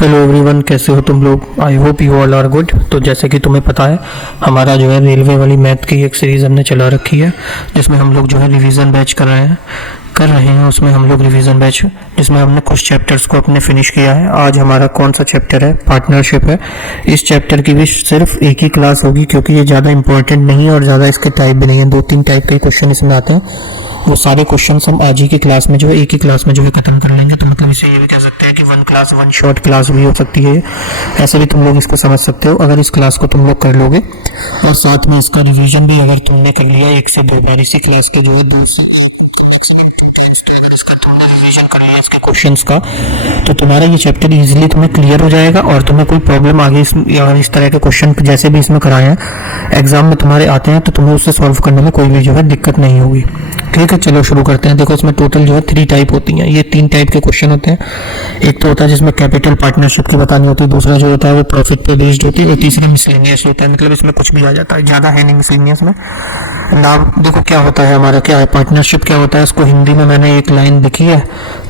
Hello everyone, कैसे हो तुम लोग। I hope you all are good. तो जैसे कि तुम्हें पता है, हमारा जो है रेलवे वाली मैथ की एक सीरीज़ हमने चला रखी है, जिसमें हम लोग जो है रिवीजन बैच कर रहे हैं उसमें हम लोग रिवीजन बैच, जिसमें हमने कुछ चैप्टर्स को अपने फिनिश किया है। आज हमारा कौन सा चैप्टर है? पार्टनरशिप है। इस चैप्टर की भी सिर्फ एक ही क्लास होगी, क्योंकि ये ज़्यादा इंपॉर्टेंट नहीं है और ज़्यादा इसके टाइप भी नहीं है। 2-3 टाइप के क्वेश्चन इसमें आते हैं, वो सारे क्वेश्चन हम आज ही की क्लास में जो है एक ही क्लास में जो है खत्म कर लेंगे। तो मतलब इसे ये भी कह सकते हैं कि one class one short class भी हो सकती है, ऐसे भी तुम लोग इसको समझ सकते हो अगर इस क्लास को तुम लोग कर लोगे। और साथ में इसका रिवीजन भी अगर तुमने कर लिया 1 से 2 बार इसी क्लास के जो है 2 से अगर इसका तुमने रिवीजन कर लिया इसके क्वेश्चंस का, तो तुम्हारा ये चैप्टर इजीली तुम्हें क्लियर हो जाएगा। और तुम्हें कोई प्रॉब्लम आगे अगर इस तरह के क्वेश्चन जैसे भी इसमें कराए हैं एग्जाम में तुम्हारे आते हैं, तो तुम्हें उससे सॉल्व करने में कोई भी जो है दिक्कत नहीं होगी। ठीक है, चलो शुरू करते हैं। देखो, इसमें टोटल जो है 3 टाइप होती हैं। ये 3 टाइप के क्वेश्चन होते हैं। एक तो होता है जिसमें कैपिटल पार्टनरशिप की बतानी होती है, दूसरा जो होता है वो प्रॉफिट पे बेस्ड होती है, और तीसरा मिसलेनियस होता है। मतलब इसमें कुछ भी आ जाता है, ज़्यादा है नहीं मिसलेनियस में। नाम देखो क्या होता है हमारा, क्या है पार्टनरशिप, क्या होता है इसको हिंदी में मैंने एक लाइन लिखी है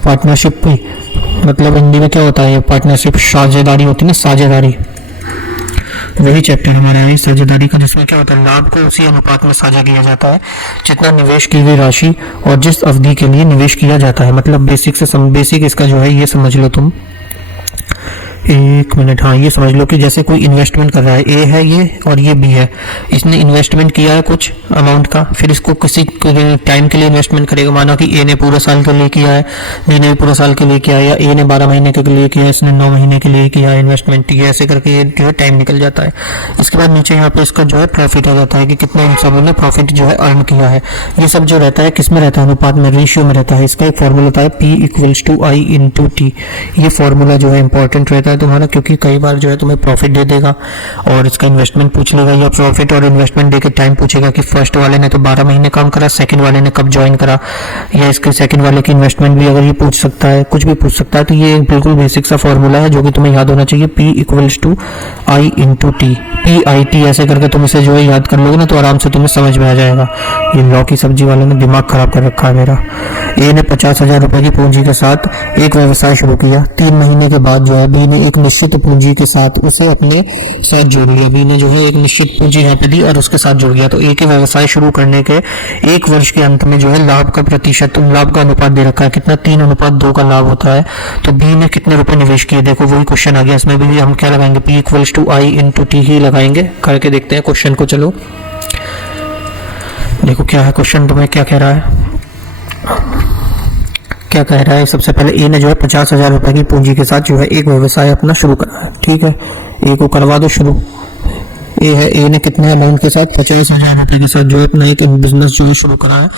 पार्टनरशिप की। मतलब हिंदी में क्या होता है ये पार्टनरशिप? साझेदारी होती है ना, साझेदारी। वही चैप्टर हमारे यहाँ साझेदारी का, जिसमें क्या होता है लाभ को उसी अनुपात में साझा किया जाता है जितना निवेश की गई राशि और जिस अवधि के लिए निवेश किया जाता है। मतलब बेसिक इसका जो है ये समझ लो तुम। 1 मिनट, हाँ, ये समझ लो कि जैसे कोई इन्वेस्टमेंट कर रहा है, ए है ये और ये बी है। इसने इन्वेस्टमेंट किया है कुछ अमाउंट का, फिर इसको किसी टाइम के लिए इन्वेस्टमेंट करेगा। माना कि ए ने पूरे साल के लिए किया है, बी ने भी पूरे साल के लिए किया है, या ए ने 12 महीने के लिए किया है, इसने 9 महीने के लिए किया है इन्वेस्टमेंट। ये ऐसे करके ये जो है टाइम निकल जाता है। इसके बाद नीचे यहाँ पे इसका जो है प्रॉफिट आ जाता है कि कितना इन सबों ने प्रॉफिट जो है अर्न किया है। ये सब जो रहता है किस में रहता है? अनुपात में, रेशियो में रहता है। इसका एक फॉर्मूला होता है P=I/T। ये फॉर्मूला जो है इंपॉर्टेंट रहता है तुम्हारा, क्योंकि कई बार जो है तुम्हें प्रॉफिट दे देगा और इसका इन्वेस्टमेंट पूछ लेगा, या प्रॉफिट और इन्वेस्टमेंट देके टाइम पूछेगा कि फर्स्ट वाले ने तो 12 महीने काम करा, सेकंड वाले ने कब ज्वाइन करा, या इसके सेकंड वाले की इन्वेस्टमेंट भी अगर ये पूछ सकता है, कुछ भी पूछ सकता है। तो ये बिल्कुल बेसिक सा फॉर्मूला है जो कि तुम्हें याद होना चाहिए, P=I/T। PIT ऐसे करके तुम इसे जो है याद कर लोगे ना, तो आराम से तुम्हें समझ में आ जाएगा। ये लॉ की सब्जी वालों ने दिमाग खराब कर रखा है मेरा। ए ने 50,000 रुपए की पूंजी के साथ एक व्यवसाय शुरू किया। 3 महीने के बाद जो है बी ने एक निश्चित पूंजी के साथ उसे अपने साथ जोड़ लिया। बी ने जो है एक निश्चित पूंजी यहाँ पे दी और उसके साथ जुड़ गया। तो ए के व्यवसाय शुरू करने के 1 वर्ष के अंत में जो है लाभ का प्रतिशत, लाभ का अनुपात दे रखा है कितना, 3:2 का लाभ होता है। तो बी ने कितने रुपए निवेश किए? देखो वही क्वेश्चन आ गया, इसमें भी हम क्या लगाएंगे? P=I/T ही लगाएंगे। करके देखते हैं क्वेश्चन को। चलो देखो क्या है क्वेश्चन, तुम्हें क्या कह रहा है, क्या कह रहा है। सबसे पहले ए ने जो है 50,000 रुपए की पूंजी के साथ जो है एक व्यवसाय अपना शुरू करा है। ठीक है, ए को करवा दो शुरू। ए है, ए ने कितने अमाउंट के साथ? 50,000 रुपए के साथ जो है अपना एक बिजनेस जो है शुरू करा है,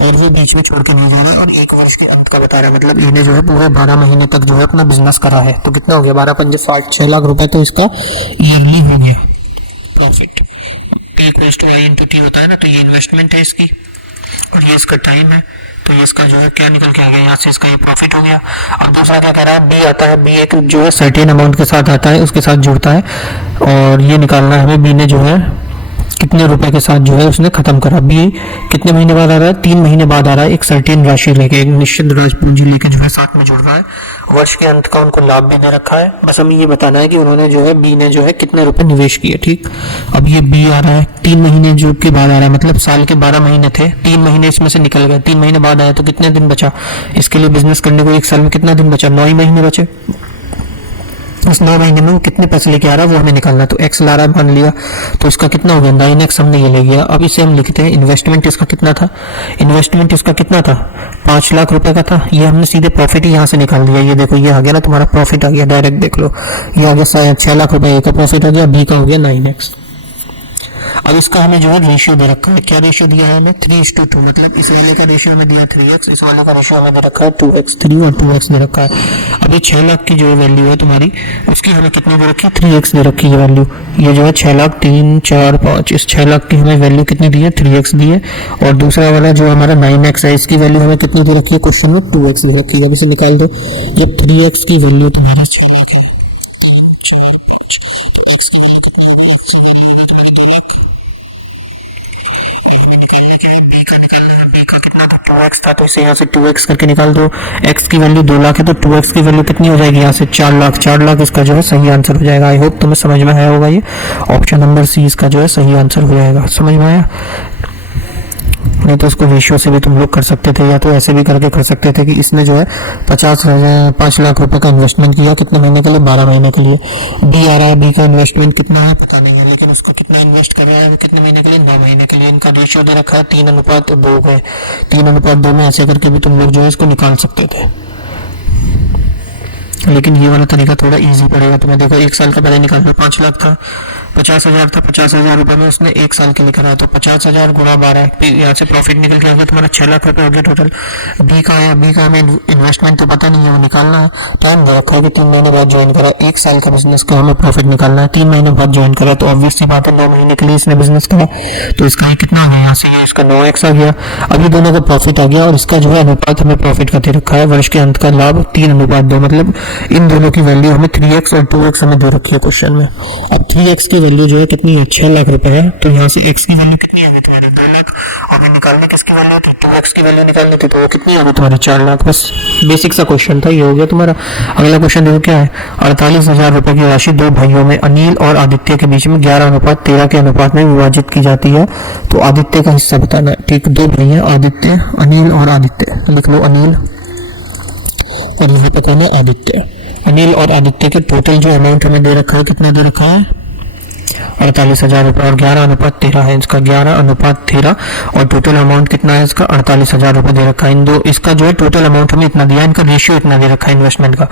और वो बीच में छोड़ के नहीं जा रहा, और 1 वर्ष के अंत का बता रहा है। मतलब ए ने जो है पूरे 12 महीने तक जो है अपना बिजनेस करा है। तो कितना हो गया? 12×5 = 60, 6 लाख रुपए तो इसका ईयरली हो गया प्रॉफिट। P=I/T होता है ना, तो ये इन्वेस्टमेंट है इसकी और ये इसका टाइम है। तो ये इसका जो है क्या निकल के आ गया यहाँ से, इसका ये प्रॉफिट हो गया। और दूसरा क्या कह रहा है? बी आता है, बी एक जो है सर्टेन अमाउंट के साथ आता है, उसके साथ जुड़ता है, और ये निकालना है हमें बी ने जो है कितने रुपए के साथ जो है उसने खत्म करा। बी कितने महीने बाद आ रहा है? 3 महीने बाद आ रहा है, एक सर्टेन राशि लेके, एक निश्चित राशि पूंजी लेके जो है साथ में जुड़ रहा है। वर्ष के अंत का उनको लाभ भी दे रखा है। बस हमें ये बताना है कि उन्होंने जो है बी ने जो है कितने रुपए निवेश किए। ठीक, अब ये बी आ रहा है 3 महीने जो के बाद आ रहा है, मतलब साल के 12 महीने थे, 3 महीने इसमें से निकल गए, 3 महीने बाद आया, तो कितने दिन बचा इसके लिए बिजनेस करने को? 1 साल में कितना दिन बचा? 9 ही महीने बचे। उस 9 महीने में वो कितने पैसे लेके आ रहा है वो हमें निकालना है। तो एक्स ला रहा है मान लिया, तो इसका कितना हो गया? 9x हमने ये ले लिया। अब इसे हम लिखते हैं इन्वेस्टमेंट इसका कितना था? इन्वेस्टमेंट इसका कितना था? 5 लाख रुपए का था। ये हमने सीधे प्रॉफिट ही यहाँ से निकाल दिया। ये देखो ये आ गया ना तुम्हारा प्रॉफिट आ गया, डायरेक्ट देख लो ये आ गया 6 लाख रुपए ए का प्रॉफिट आ गया, बी का हो गया 9x। अब इसका हमें जो है रेशियो दे रखा है। क्या रेशियो दिया है हमें? 3:2। मतलब इस वाले का रेशियो हमें दिया 3x, इस वाले का रेशियो हमें दे रखा है 2x। 3 और 2x दे रखा है। अब ये 6 लाख की जो वैल्यू है तुम्हारी, उसकी हमें कितनी दे रखी है? 3x दे रखी है वैल्यू। ये जो है 6 लाख 3 4 5, इस 6 लाख की हमें वैल्यू कितनी दी है? 3x दी है। और दूसरा वाला जो हमारा 9x है, इसकी वैल्यू हमें कितनी दे रखी है? क्वेश्चन में 2x दे रखी है। अब इसे निकाल दो। जब 3x की वैल्यू तुम्हारी 6 लाख है, 3 4 5, तो x की वैल्यू कितनी होगी? x की वैल्यू होगी तुम्हारी 2 लाख। बी का निकालना है, बी का कितना था? 2x 2x था, तो इसे यहाँ से 2x करके निकाल दो। x की वैल्यू 2 लाख है तो 2x की वैल्यू कितनी हो जाएगी यहाँ से 4 लाख। 4 लाख इसका जो है सही आंसर हो जाएगा। आई होप तुम्हें समझ में आया होगा। ये ऑप्शन नंबर सी इसका जो है सही आंसर हो जाएगा। समझ में आया? नहीं तो उसको रेशियो से भी तुम लोग कर सकते थे, या तो ऐसे भी करके कर सकते थे कि इसने जो है 5 लाख रुपए का इन्वेस्टमेंट किया। कितने महीने के लिए? 12 महीने के लिए। बी आ रहा है, बी का इन्वेस्टमेंट कितना है पता नहीं है, लेकिन उसको कितना इन्वेस्ट कर रहा है, कितने महीने के लिए? 9 महीने के लिए। इनका रेशियो दे रखा है 3:2 है। 3:2 में ऐसे करके भी तुम लोग जो है इसको निकाल सकते थे, लेकिन ये वाला तरीका थोड़ा इजी पड़ेगा तुम्हें। देखो 1 साल का पहले निकाल लो। 5 लाख था, 50,000 था, 50,000 रुपए में उसने 1 साल के लिए करा, तो 50,000 गुणा 12, यहाँ से प्रॉफिट निकल के आ गया तुम्हारा 6 लाख रुपए हो गया टोटल। बी का आया, बी का हमें इन्वेस्टमेंट तो पता नहीं है, वो निकालना है। टाइम दे रखा है कि 3 महीने बाद ज्वाइन करा। 1 साल का बिजनेस का हमें प्रॉफिट निकालना है, 3 महीने बाद ज्वाइन करा, तो ऑब्वियस सी बात है 9 महीने के लिए इसने बिजनेस करा, तो इसका ये कितना आ गया यहाँ से? ये इसका 9x आ गया। अभी दोनों का प्रॉफिट आ गया और इसका जो है अनुपात हमें प्रॉफिट का दे रखा है। वर्ष के अंत का लाभ 3:2, मतलब इन दोनों की वैल्यू हमें 3x और 2x हमें दे रखी है क्वेश्चन में। अब 3x की वैल्यू जो है कितनी है? 6 लाख रुपए है, तो यहाँ से x की वैल्यू कितनी आ गई तुम्हारे? 2 लाख। और हमें निकालने किसकी वैल्यू थी? 2x की वैल्यू निकालनी थी, तो वो कितनी आ गई तुम्हारे? 4 लाख। बस बेसिक सा क्वेश्चन था, ये हो गया तुम्हारा। अगला क्वेश्चन देखो क्या है। 48,000 रुपए की राशि 2 भाइयों में अनिल और आदित्य के बीच में 11:13 के अनुपात में विभाजित की जाती है, तो आदित्य का हिस्सा बताना है। ठीक, 2 भाई हैं, आदित्य, अनिल और आदित्य। लिख लो अनिल और यहाँ पे कहना आदित्य। अनिल और आदित्य के टोटल जो अमाउंट हमें दे रखा है, कितना दे रखा है? 48,000 रुपए, और 11:13 है इसका, 11:13, और टोटल अमाउंट कितना है इसका? 48,000 रुपए दे रखा है। इन दो, इसका जो है टोटल अमाउंट हमें इतना दिया, इनका रेशियो इतना दे रखा है इन्वेस्टमेंट का,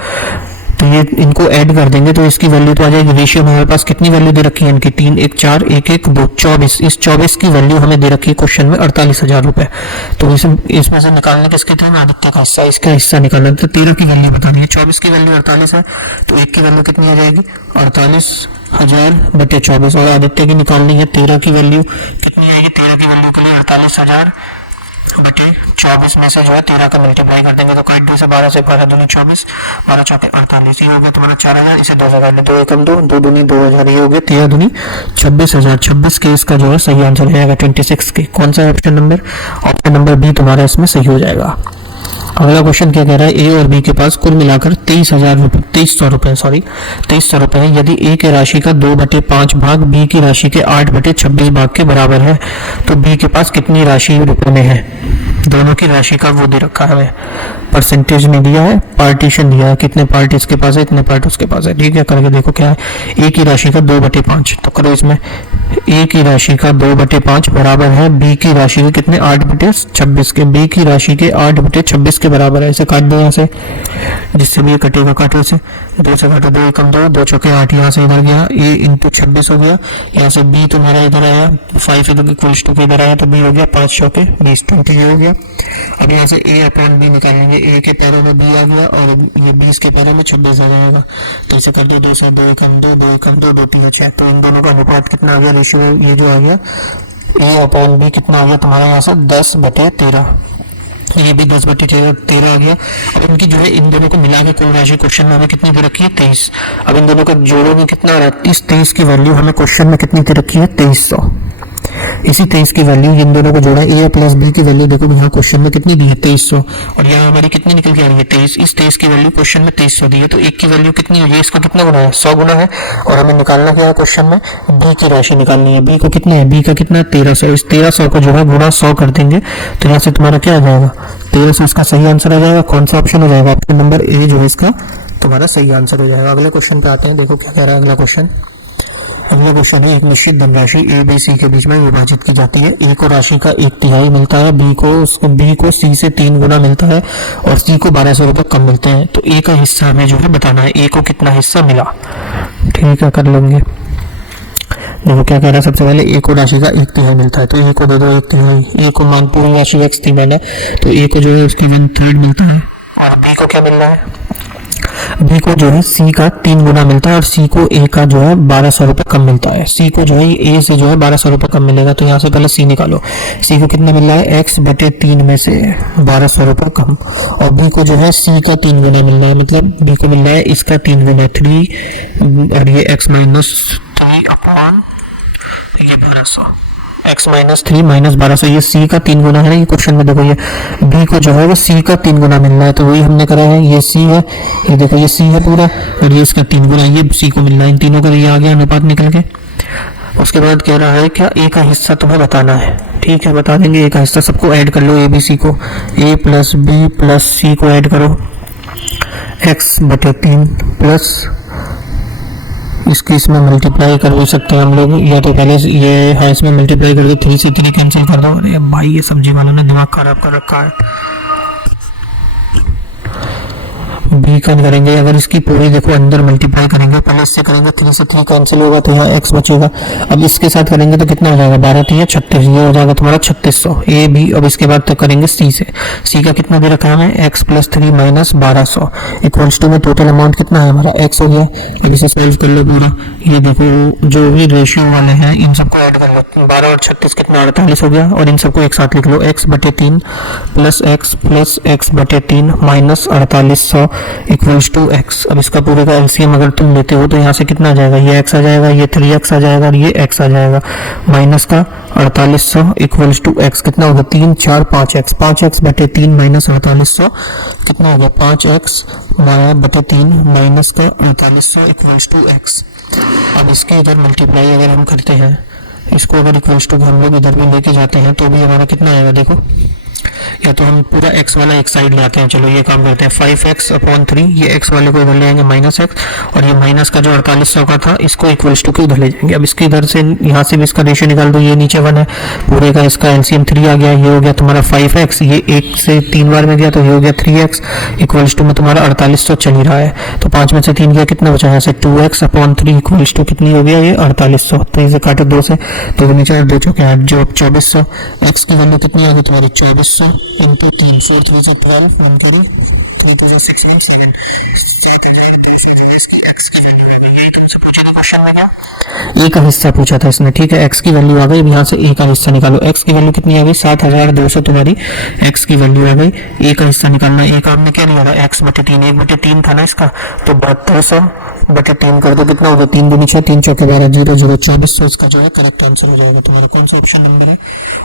तो ये इनको ऐड कर देंगे तो इसकी वैल्यू तो आ जाएगी। रेशियो में हमारे पास कितनी वैल्यू दे रखी है इनकी? 3, 1, 4, 1, 1, 2, 24। इस 24 की वैल्यू हमें दे रखी है क्वेश्चन में 48,000 रुपए। तो इसमें से निकालने किसके थे? आदित्य का हिस्सा, इसका हिस्सा निकालना। तो 13 की वैल्यू बतानी है, 24 की वैल्यू 48 है, तो 1 की वैल्यू कितनी आ जाएगी? 48,000/24। और आदित्य की निकालनी है 13 की वैल्यू कितनी आएगी? 13 की वैल्यू के लिए 48,000/24 में से जो है 13 का मल्टीप्लाई कर देंगे, तो काट दो से 12 से 12 दूनी 24, 12 चौके 48। ये हो गया तुम्हारा 4,000। इसे 2,000 में 2 एकम 2, 2 दूनी 2,000, ये हो गया 13 दूनी 26,000। 26 के इसका जो है सही आंसर हो जाएगा 26 के। कौन सा option number? Option number B तुम्हारा इसमें सही हो जाएगा। अगला क्वेश्चन क्या कह रहा है? ए और बी के पास कुल मिलाकर 23,000 रुपए है। यदि ए की राशि का 2/5 भाग बी की राशि के 8/26 भाग के बराबर है, तो बी के पास कितनी राशि रुपए में है? दोनों की राशि का वो दे रखा है हमें, परसेंटेज नहीं दिया है, पार्टीशन दिया है, कितने पार्ट इसके पास है, इतने पार्ट उसके पास है। ठीक है, करके देखो क्या है। ए की राशि का 2/5, तो करो इसमें ए की राशि का 2/5 बराबर है बी की राशि के कितने? 8/26 के। बी की राशि के 8/26 के बराबर है। इसे काट दो यहाँ से, जिससे भी ये कटेगा, काटो इसे, 2 से काटो, 2 एकम 2, 2 चौके 8, यहाँ से इधर गया, ए इंटू 26 हो गया। यहाँ से बी तुम्हारा इधर आया, 5 इक्वल्स टू इधर आया, तो बी हो गया 5 चौके 20, 20 ये हो गया। अब यहाँ से ए अपॉन बी निकालेंगे। ए के पैरों में बी आ गया और ये 20 के पैरों में 26 आ जाएगा, तो इसे कर दो 2 से 2 एकम 2, 2 एकम 2, 2 3 6। तो इन दोनों का अनुपात कितना आ गया? रेशियो ये जो आ गया ए अपॉन बी कितना आ गया तुम्हारा यहाँ से? 10/13। ये भी 10/13 आ गया। अब इनकी जो है इन दोनों को मिला के कुल राशि क्वेश्चन में हमें कितनी दे रखी है? 23। अब इन दोनों का जोड़ोगे कितना आ रहा है? 23 की वैल्यू हमें क्वेश्चन में कितनी दे रखी है? 2300। इसी 23 की वैल्यू इन दोनों को जोड़ा, ए प्लस बी की वैल्यू देखो यहाँ क्वेश्चन में कितनी दी है? 2300, और यहाँ हमारी कितनी निकल के आ रही है? 23। इस 23 की वैल्यू क्वेश्चन में 2300 दी है, तो एक की वैल्यू कितनी होगी? इसका कितना गुना है? 100 गुना है। और हमें निकालना क्या है क्वेश्चन में? बी की राशि निकालनी है। बी को कितना है? बी का कितना? 1300। इस 1300 को जो है गुना 100 कर देंगे, तो यहाँ से तुम्हारा क्या आ जाएगा? 1300 इसका सही आंसर आ जाएगा। कौन सा ऑप्शन हो जाएगा? ऑप्शन नंबर ए जो है इसका तुम्हारा सही आंसर हो जाएगा। अगले क्वेश्चन पे आते हैं, देखो क्या कह रहा है अगला क्वेश्चन। अगला क्वेश्चन है, एक निश्चित धनराशि ए बी सी के बीच में विभाजित की जाती है। ए को राशि का 1/3 मिलता है, बी को सी से 3 गुना मिलता है, और सी को 1200 रुपये कम मिलते हैं। तो ए का हिस्सा हमें जो है बताना है, ए को कितना हिस्सा मिला। ठीक है, कर लेंगे। देखो क्या कह रहा है, सबसे पहले ए को राशि का 1/3 मिलता है, तो ए को दे दो 1/3। ए को मान पूरी राशि x थी मैंने, तो ए को जो है उसका 1/3 मिलता है। और बी को क्या मिल रहा है? बी को जो है सी का 3 गुना मिलता है, और सी को ए का जो है 1200 रुपये कम मिलता है। सी को जो है ए से जो है 1200 रुपये कम मिलेगा, तो यहाँ से पहले सी निकालो। सी को कितना मिल रहा है? x/3 में से 1200 रुपये कम। और बी को जो है सी का 3 गुना मिल रहा है, मतलब बी को मिल रहा है इसका 3 गुना 3, और ये x - 3 अपॉन ये 1200, x माइनस 3 माइनस 1200, ये c का 3 गुना है ना, ये क्वेश्चन में देखो ये b को जो है वो c का 3 गुना मिल रहा है, तो वही हमने करा है, ये c है, ये देखो ये c है पूरा, और ये इसका 3 गुना, ये c को मिल रहा है, इन तीनों का ये आ गया अनुपात निकल के। उसके बाद कह रहा है क्या, a का हिस्सा तुम्हें बताना है। ठीक है, बता देंगे। a का हिस्सा सबको ऐड कर लो, a b c को, a plus b plus c को ऐड करो, x बटे 3 प्लस इसकी इसमें मल्टीप्लाई कर भी सकते हैं हम लोग, या तो पहले ये है इसमें मल्टीप्लाई कर दो, 3 से 3 कैंसिल कर दो। अरे भाई ये सब्जी वालों ने दिमाग खराब कर रखा है। बी का करेंगे, अगर इसकी पूरी देखो अंदर मल्टीप्लाई करेंगे, पहले इससे करेंगे, 3 से 3 कैंसिल होगा तो यहाँ x बचेगा। अब इसके साथ करेंगे तो कितना हो जाएगा, 12 3 36, ये हो जाएगा तुम्हारा 3600 ए बी। अब इसके बाद तक करेंगे सी से, सी का कितना दे रखा है हमें, x plus 3 minus 1200 equals to में टोटल अमाउंट कितना है हमारा, x हो गया। अब इसे सॉल्व कर लो पूरा, ये देखो जो भी रेशियो वाले हैं इन सबको ऐड कर लो, 12 और 36 कितना 48 हो गया, और इन सबको एक साथ लिख लो, x बटे 3 प्लस x बटे 3 माइनस 4800 इक्वल्स टू x। अब इसका पूरे का एलसीएम अगर तुम लेते हो तो यहाँ से कितना आ जाएगा, ये x आ जाएगा, ये 3x आ जाएगा और ये x आ जाएगा, माइनस का 4800 इक्वल्स टू x कितना होगा, 3 4 5x, 5x बटे 3 माइनस 4800 कितना होगा, 5x बटे 3 माइनस का 4800 इक्वल्स टू x। अब इसके इधर मल्टीप्लाई अगर हम करते हैं, इसको अगर इक्वल्स टू हम लोग इधर भी लेके जाते हैं तो भी हमारा कितना आएगा, देखो या तो हम पूरा x वाला एक साइड ले आते हैं, चलो ये काम करते हैं, 5x अपॉन 3, ये x वाले को इधर ले आएंगे माइनस x, और ये माइनस का जो 4800 का था इसको इक्वल्स टू के उधर ले जाएंगे। अब इसके इधर से यहाँ से भी इसका रेशियो निकाल दो, ये नीचे 1 है, पूरे का इसका एलसीएम 3 आ गया, ये हो गया तुम्हारा 5x, ये 1 से 3 बार में गया तो ये हो गया 3x इक्वल्स टू में तुम्हारा 4800 चल ही रहा है, तो 5 में से 3 गया, कितना बचा यहाँ से 2x अपॉन 3 इक्वल्स टू कितनी हो गया, ये 4800, तो इसे काटो 2 से, तो नीचे 2 चौके 8 जो 2400, x की वैल्यू कितनी आ गई तुम्हारी 2400 इंटू 3, 4 3 से 12, 1 करो 3 2 से 6 1 7, क्वेश्चन में क्या ए का हिस्सा पूछा था इसने। ठीक है, x की वैल्यू आ गई, अब यहाँ से ए का हिस्सा निकालो, x की वैल्यू कितनी आ गई 7200 तुम्हारी x की वैल्यू आ गई, ए का हिस्सा निकालना, ए का हमने क्या लिया था x बटे 3, 1 बटे 3 था ना इसका, तो 7200 बटे 3 कर दो, कितना होगा 3 दूनी 6 3 चौके 12 0 0 2400 इसका जो है करेक्ट आंसर हो जाएगा। तुम्हारा कौन सा ऑप्शन नंबर है,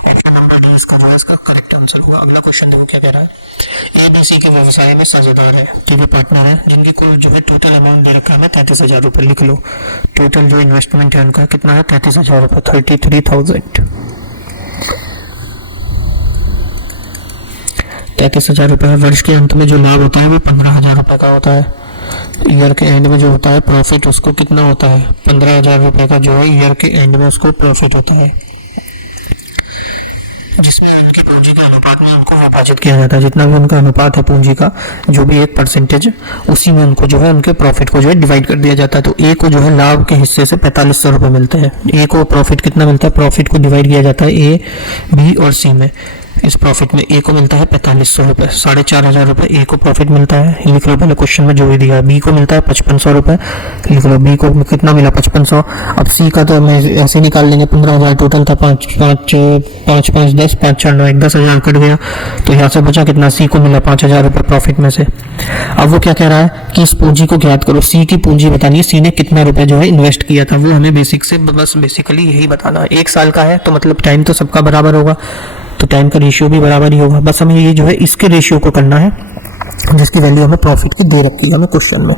ऑप्शन नंबर डी इसका जो है इसका करेक्ट आंसर हुआ। अगला क्वेश्चन देखो क्या कह रहा है, एबीसी के व्यवसाय में साझेदार है, ठीक है पार्टनर है, जिनकी कुल जो है टोटल अमाउंट दे रखा है 33,000 रुपये, लिख लो टोटल जो इन्वेस्टमेंट है उनका कितना है 33,000 रुपये, 33,000 रुपये। वर्ष के अंत में जो लाभ होता है वो 15,000 रुपये का होता है, ईयर के एंड में जो होता है प्रॉफिट उसको कितना होता है 15,000 रुपये का जो है ईयर के एंड में उसको प्रॉफिट होता है, जिसमें उनके पूंजी के अनुपात में उनको विभाजित किया जाता है, जितना भी उनका अनुपात है पूंजी का जो भी 1% उसी में उनको जो है उनके प्रॉफिट को जो है डिवाइड कर दिया जाता है। तो ए को जो है लाभ के हिस्से से 4500 रुपये मिलते हैं, ए को प्रॉफिट कितना मिलता है, प्रॉफिट को डिवाइड किया जाता है ए बी और सी में, इस प्रॉफिट में ए को मिलता है 4500 रुपये, 4,500 रुपये ए को प्रॉफिट मिलता है, लिख लो पहले क्वेश्चन में जो भी दिया है। बी को मिलता है 5500 रुपये, लिख लो बी को कितना मिला 5500। अब सी का तो मैं ऐसे निकाल लेंगे, 15,000 टोटल था, 5 5 5 10 5 4 9 10,000 कट गया, तो यहाँ से बचा कितना, सी को मिला 5,000 रुपये प्रॉफिट में से। अब वो क्या कह रहा है कि इस पूंजी को ज्ञात करो, सी की पूंजी बतानी है, सी ने कितना रुपये जो है इन्वेस्ट किया था, वो हमें बेसिक से बस बेसिकली यही बताना है। 1 साल का है तो मतलब टाइम तो सबका बराबर होगा, तो टाइम का रेशियो भी बराबर ही होगा, बस हमें ये जो है इसके रेशियो को करना है जिसकी वैल्यू हमें प्रॉफिट की दे रखी है हमें क्वेश्चन में।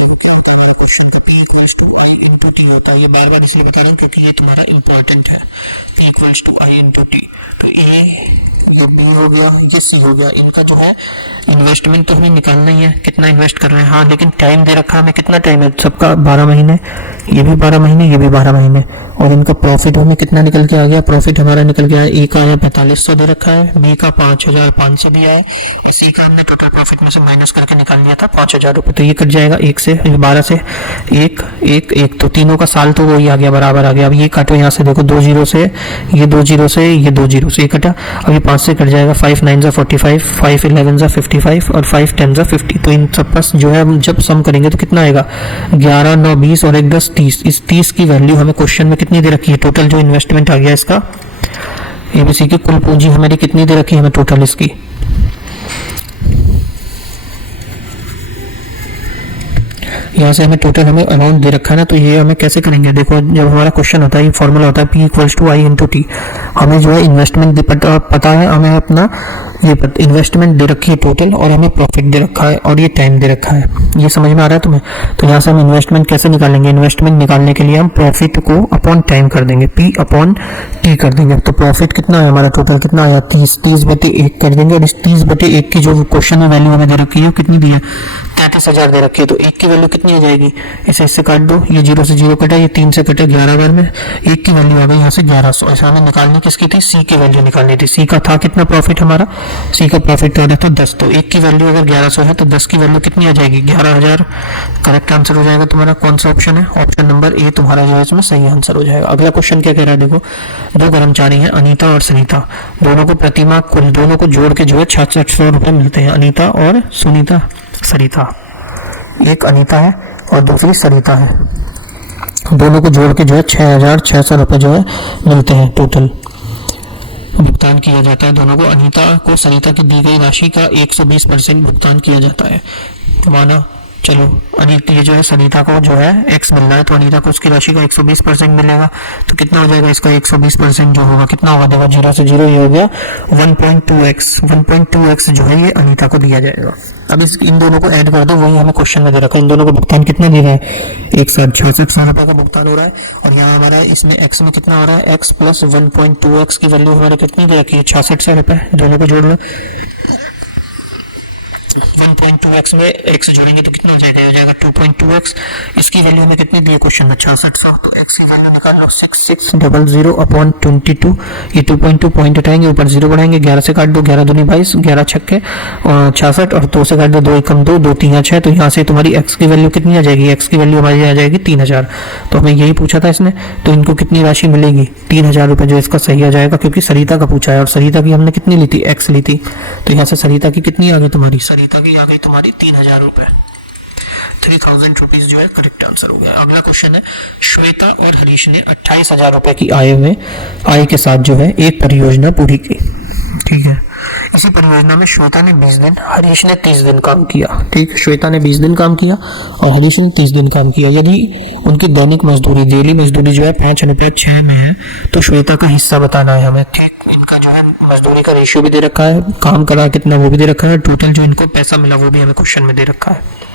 क्वेश्चन का P equals to I into T होता है, ये बार बार इसलिए बता रहा हूँ क्योंकि ये तुम्हारा इंपॉर्टेंट है। P equals to I into T, तो A ये B हो गया ये C हो गया, इनका जो है इन्वेस्टमेंट तो हमें निकालना ही है, कितना इन्वेस्ट कर रहे हैं, हाँ लेकिन टाइम दे रखा है हमें, कितना टाइम है सबका 12 महीने, ये भी 12 महीने ये भी 12 महीने, और इनका प्रॉफिट हमें कितना निकल के आ गया, प्रॉफिट हमारा निकल गया ए का आया 4500 दे रखा है, बी का 5,500 दिया है, और सी का हमने टोटल प्रॉफिट में से माइनस करके निकाल लिया था 5,000 रुपये, तो ये कट जाएगा 1 से 12 से 1 1 1, तो तीनों का साल तो वही आ गया बराबर आ गया। अब ये काटो यहाँ से देखो 2 0 से ये 2 0 से ये 2 0 से ये कटा, अब ये 5 से कट जाएगा, 5 9 जा 45, 5 11 जा 55 और 5 10 जा 50, तो इन सब पास जो है हम जब सम करेंगे तो कितना आएगा 11 9 20 और 1 10 30, इस 30 की वैल्यू हमें क्वेश्चन में कितनी दे रखी है, टोटल जो इन्वेस्टमेंट आ गया इसका एबीसी की कुल पूंजी हमारी कितनी दे रखी है हमें टोटल इसकी, यहाँ से हमें टोटल हमें अमाउंट दे रखा है ना, तो ये हमें कैसे करेंगे? देखो, जब हमारा क्वेश्चन होता है, ये फॉर्मूला होता है P equals to I into T. हमें जो है इन्वेस्टमेंट पता है, हमें अपना ये इन्वेस्टमेंट दे रखी है टोटल, और हमें प्रॉफिट दे रखा है, और ये टाइम दे रखा है। ये समझ में आ रहा है तुम्हें? तो यहाँ से हम इन्वेस्टमेंट कैसे निकालेंगे? इन्वेस्टमेंट निकालने के लिए हम प्रॉफिट को अपॉन टाइम कर देंगे, P अपॉन टी कर देंगे। तो प्रॉफिट कितना है हमारा, टोटल कितना आया 30/1 कर देंगे। और इस 30/1 की जो क्वेश्चन में वैल्यू हमें दे रखी है कितनी दी है, 33,000 दे रखी है। तो 1 की वैल्यू कितनी आ जाएगी, इसे इससे काट दो, ये 0 से 0 कटा, ये 3 से कटा, 11 बार में 1 की वैल्यू आ गई यहाँ से 1100। ऐसा हमें निकालनी किसकी थी, सी की वैल्यू निकालनी थी। सी का था कितना प्रॉफिट हमारा, सी का प्रॉफिट आ रहा था 10। तो 1 की वैल्यू अगर 1100 है तो 10 की वैल्यू कितनी आ जाएगी, 11,000। करेक्ट आंसर हो जाएगा तुम्हारा। कौन सा ऑप्शन है, ऑप्शन नंबर ए तुम्हारा जो है इसमें सही आंसर हो जाएगा। अगला क्वेश्चन क्या कह रहा है, देखो, दो कर्मचारी हैं अनीता और सरिता, दोनों को प्रतिमाह कुल दोनों को जोड़ के जो है 6600 रुपये मिलते हैं। अनीता और सुनीता, सरिता, एक अनीता है और दूसरी सरिता है, दोनों को जोड़ के जो है 6600 रुपये जो है मिलते हैं। टोटल भुगतान किया जाता है दोनों को। अनीता को सरिता की दी गई राशि का 120% भुगतान किया जाता है। माना चलो अनीता, ये जो है सरिता को जो है x मिल रहा है, तो अनीता को उसकी राशि का 120% मिलेगा। तो कितना हो जाएगा इसका 120% जो होगा, कितना होगा, देखो 0 से 0 ये हो गया 1.2x। 1.2x जो है ये अनीता को दिया जाएगा। अब इन दोनों को ऐड कर दो, वही हमें क्वेश्चन में दे रखा है। इन दोनों को भुगतान कितना दे रहा है, एक साथ 6600 रुपये का भुगतान हो रहा है। और यहाँ हमारा इसमें x में कितना हो रहा है, x प्लस 1.2x की वैल्यू हमारे कितनी दे रखी है, 6600 रुपये। दोनों को जोड़ लो, 1.2x में x जोड़ेंगे तो कितना हो जाएगा 2.2x। इसकी वैल्यू हमें कितनी दी है क्वेश्चन में, 6600। तो x की वैल्यू निकाल लो 6600 अपॉन 22। ये 2.2 पॉइंट हटाएंगे, ऊपर 0 बढ़ाएंगे, 11 से काट दो, 11 दूनी 22, 11 छक्के 66, और 2 से काट दो, 2 एकम 2, 2 3 6। तो यहाँ से तुम्हारी x की वैल्यू कितनी आ जाएगी, x की वैल्यू हमारी आ जाएगी 3000। तो हमें यही पूछा था इसने, तो इनको कितनी राशि मिलेगी, 3000 रुपये, जो इसका सही आ जाएगा, क्योंकि सरिता का पूछा है और सरिता की हमने कितनी ली थी, x ली थी। तो यहाँ से सरिता की कितनी आ गई तुम्हारी, सरिता की आ गई तुम्हारी 3000 रुपये, 3000 रुपीज जो है करेक्ट आंसर हो गया। अगला क्वेश्चन है, श्वेता और हरीश ने 28,000 रुपए की आय के साथ जो है एक परियोजना पूरी की। ठीक है, इसी परियोजना में श्वेता ने 20 दिन, हरीश ने 30 दिन काम किया। ठीक, श्वेता ने 20 दिन काम किया और हरीश ने 30 दिन काम किया। यदि उनकी दैनिक मजदूरी, डेली मजदूरी जो है 5:6 में है, तो श्वेता का हिस्सा बताना है हमें। ठीक, इनका जो है मजदूरी का रेशियो भी दे रखा है, काम करा कितना वो भी दे रखा है, टोटल जो इनको पैसा मिला वो भी हमें क्वेश्चन में दे रखा है।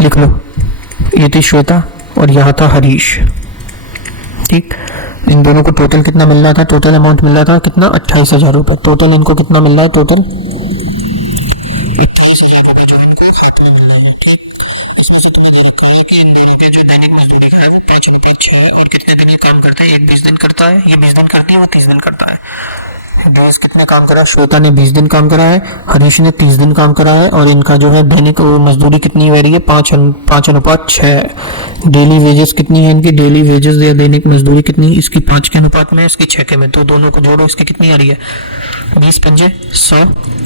लिख लो, ये थी श्वेता और यहाँ था हरीश। ठीक, इन दोनों को टोटल कितना मिल रहा था, टोटल अमाउंट मिल रहा था कितना, 28,000 रुपये। टोटल इनको कितना मिल रहा है, टोटल 28,000 रुपये जो इनको हाथ में मिल रहा है। ठीक, इसमें से तुम्हें दे रखा है कि इन दोनों के जो दैनिक मजदूरी का है वो 5:6 है, और कितने दिन ये काम करते हैं, एक 20 दिन करता है, ये 20 दिन करती है, वो 30 दिन करता है। डेज कितने काम करा, श्वेता ने 20 दिन काम करा है, हरीश ने 30 दिन काम करा है, और इनका जो है दैनिक मजदूरी कितनी हो रही है, 5:6। डेली वेजेस कितनी है इनकी, डेली वेजेस या दैनिक मजदूरी कितनी, इसकी 5 के अनुपात में, इसकी 6 के में। तो दोनों को जोड़ो, इसकी कितनी आ रही है, 20 पंजे 100,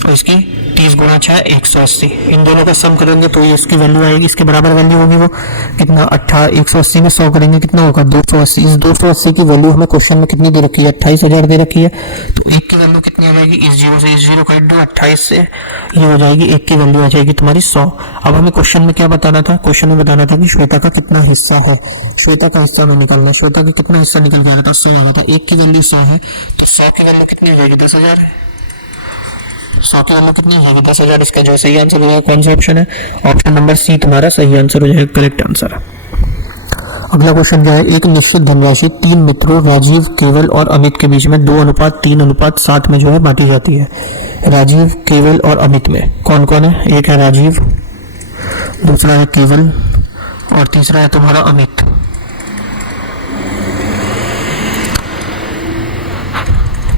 और इसकी 30 गुणा 6 180। इन दोनों का सम करेंगे तो ये इसकी वैल्यू आएगी, इसके बराबर वैल्यू होगी वो कितना, 180 में 100 करेंगे कितना होगा, 280। इस 280 की वैल्यू हमें क्वेश्चन में कितनी दे रखी है, 28,000 दे रखी है। तो एक की वैल्यू कितनी आ जाएगी, इस 0 से इस 0 काट दो, 28 से ये हो जाएगी, एक की वैल्यू आ जाएगी तुम्हारी 100। अब हमें क्वेश्चन में क्या बताना था, क्वेश्चन में बताना था कि श्वेता का कितना हिस्सा है, श्वेता का हिस्सा हमें निकालना है। श्वेता का कितना हिस्सा निकल जा रहा था, 100 है, तो एक की वैल्यू 100 है, तो 100 की वैल्यू कितनी हो जाएगी, 10,000 है। 100 की वैल्यू कितनी हो जाएगी, 10,000। इसका जो सही आंसर हो जाएगा, कौन सा ऑप्शन है, ऑप्शन नंबर सी तुम्हारा सही आंसर हो जाएगा, करेक्ट आंसर है। अगला क्वेश्चन जो है, एक निश्चित धनराशि 3 मित्रों राजीव, केवल और अमित के बीच में 2:3:7 में जो है बांटी जाती है। राजीव, केवल और अमित में कौन कौन है, एक है राजीव, दूसरा है केवल, और तीसरा है तुम्हारा अमित।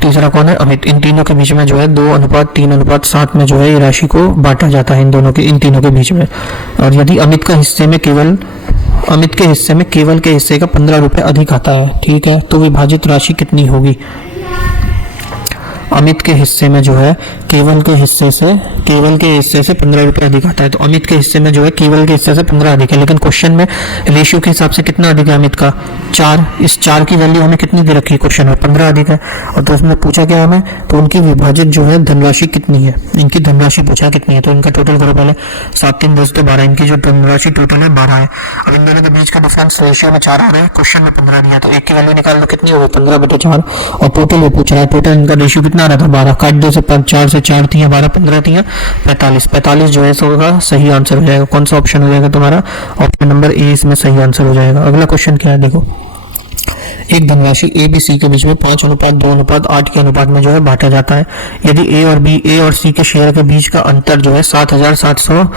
तीसरा कौन है, अमित। इन तीनों के बीच में जो है 2:3:7 में जो है ये राशि को बांटा जाता है इन दोनों के, इन तीनों के बीच में। और यदि अमित के हिस्से में केवल के हिस्से का 15 रुपये अधिक आता है, ठीक है, तो विभाजित राशि कितनी होगी। अमित के हिस्से में जो है केवल के हिस्से से केवल के हिस्से से 15 रुपये अधिक आता है। तो अमित के हिस्से में जो है केवल के हिस्से से 15 अधिक है, लेकिन क्वेश्चन में रेशियो के हिसाब से कितना अधिक है अमित का? 4। इस 4 की वैल्यू हमें कितनी दे रखी है क्वेश्चन में? 15 अधिक है। और तो उसमें पूछा क्या हमें, तो उनकी विभाजित जो है धनराशि कितनी है, इनकी धनराशि पूछा कितनी है। तो इनका टोटल करो पहले, 7 3 10 तो 12, इनकी जो धनराशि टोटल है 12 है। अब इन दोनों के बीच का डिफरेंस रेशियो में 4 आ रहा है, क्वेश्चन में 15 दिया, तो एक की वैल्यू निकाल लो कितनी होगी? 15/4। और टोटल वो पूछ रहा है, टोटल इनका रेशियो कितना आ रहा था? 12। काट दो से 4 से 4 थी 12, 15 थी 45। 45 जो है होगा सही आंसर हो जाएगा। कौन सा ऑप्शन हो जाएगा तुम्हारा? ऑप्शन नंबर ए इसमें सही आंसर हो जाएगा। अगला क्वेश्चन क्या है देखो, एक धनराशि ए बी सी के बीच में 5:2:8 के अनुपात में जो है बांटा जाता है। यदि ए और सी के शेयर के बीच का अंतर जो है 7,700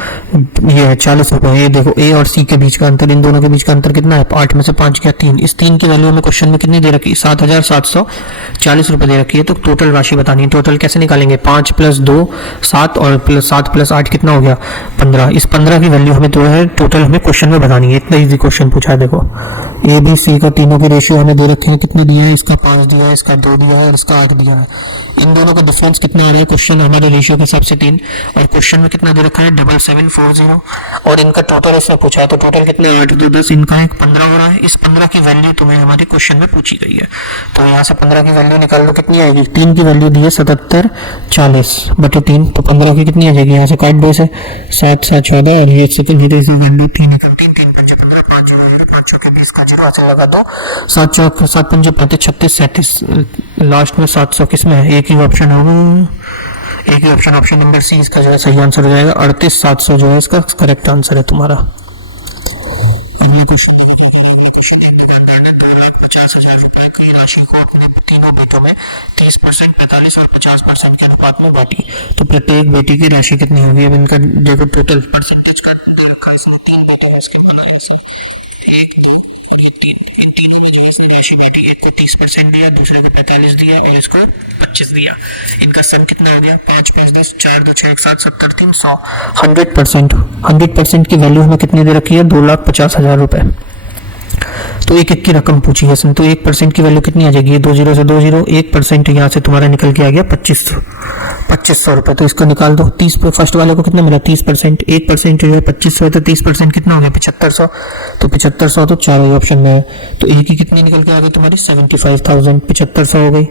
ये है 40 रुपए। ये देखो ए और सी के बीच का अंतर, इन दोनों के बीच का अंतर कितना है? 8 में से 5 गया 3। इस 3 की वैल्यू हमें क्वेश्चन में कितनी दे रखी है? 7,740 रुपए दे रखी है। तो टोटल राशि बतानी है। टोटल कैसे निकालेंगे? 5 + 2 7 और 7 + 8 कितना हो गया? 15। इस 15 की वैल्यू हमें जो है टोटल हमें क्वेश्चन में बतानी है। इतना इजी क्वेश्चन पूछा है। देखो ए बी सी का तीनों की रेशियो हमें दे रखे हैं, कितने दिया है? इसका 5 दिया है, इसका 2 दिया है और इसका 8 दिया है। इन दोनों का डिफरेंस कितना आ रहा है? क्वेश्चन हमारे रेशियो के हिसाब से 3 और क्वेश्चन में कितना दे रखा है? 7740 और इनका टोटल इसमें पूछा है। तो टोटल कितना? 8 2 10, इनका एक 15 हो रहा है। इस 15 की वैल्यू तुम्हें हमारे क्वेश्चन में पूछी गई है। तो यहाँ से 15 की वैल्यू निकाल लो, कितनी आएगी? 3 की वैल्यू दी है 7740/3, तो 15 की कितनी आ जाएगी? यहाँ से काट दो से 7 7 14 और ये सेकंड ही वैल्यू 3 निकलती 3 5 15 5 0 0 5 चौके 20 का 0 हासिल लगा दो 7 चौक 7 पंजे 35 36 37 लास्ट में 700 किस में है? एक ही ऑप्शन होगा, एक ही ऑप्शन, ऑप्शन नंबर सी इसका जो है सही आंसर हो जाएगा। 38,700 जो है इसका करेक्ट आंसर है तुम्हारा। अगला क्वेश्चन 2,50,000 रुपए की राशि को अपने तीनों बेटों में 30%, 45 और 50% के अनुपात में बांटी। तो प्रत्येक बेटी की राशि कितनी होगी? अब इनका देखो टोटल परसेंटेज का 3 बेटे हैं, इसके बना राशि बेटी, एक को 30% दिया, दूसरे को 45 दिया और इसको 25 दिया। इनका सम कितना हो गया? 5 5 10 4 2 6 1 7 70 3 100। 100% की वैल्यू हमें कितनी दे रखी है? 2,50,000 रुपए। तो एक की रकम पूछी है इसमें, तो 1% की वैल्यू कितनी आ जाएगी? 2 0 से 2 0, 1% यहाँ से तुम्हारा निकल के आ गया 2500 रुपए। तो इसको निकाल दो। 30 फर्स्ट वाले को कितना मिला? 30%, 1% जो है 2500 है, तो 30% कितना हो गया? 7500। तो 7500 तो चारों ऑप्शन में है। तो एक की कितनी निकल के आ गई तुम्हारी? 75,000। 7500 हो गई,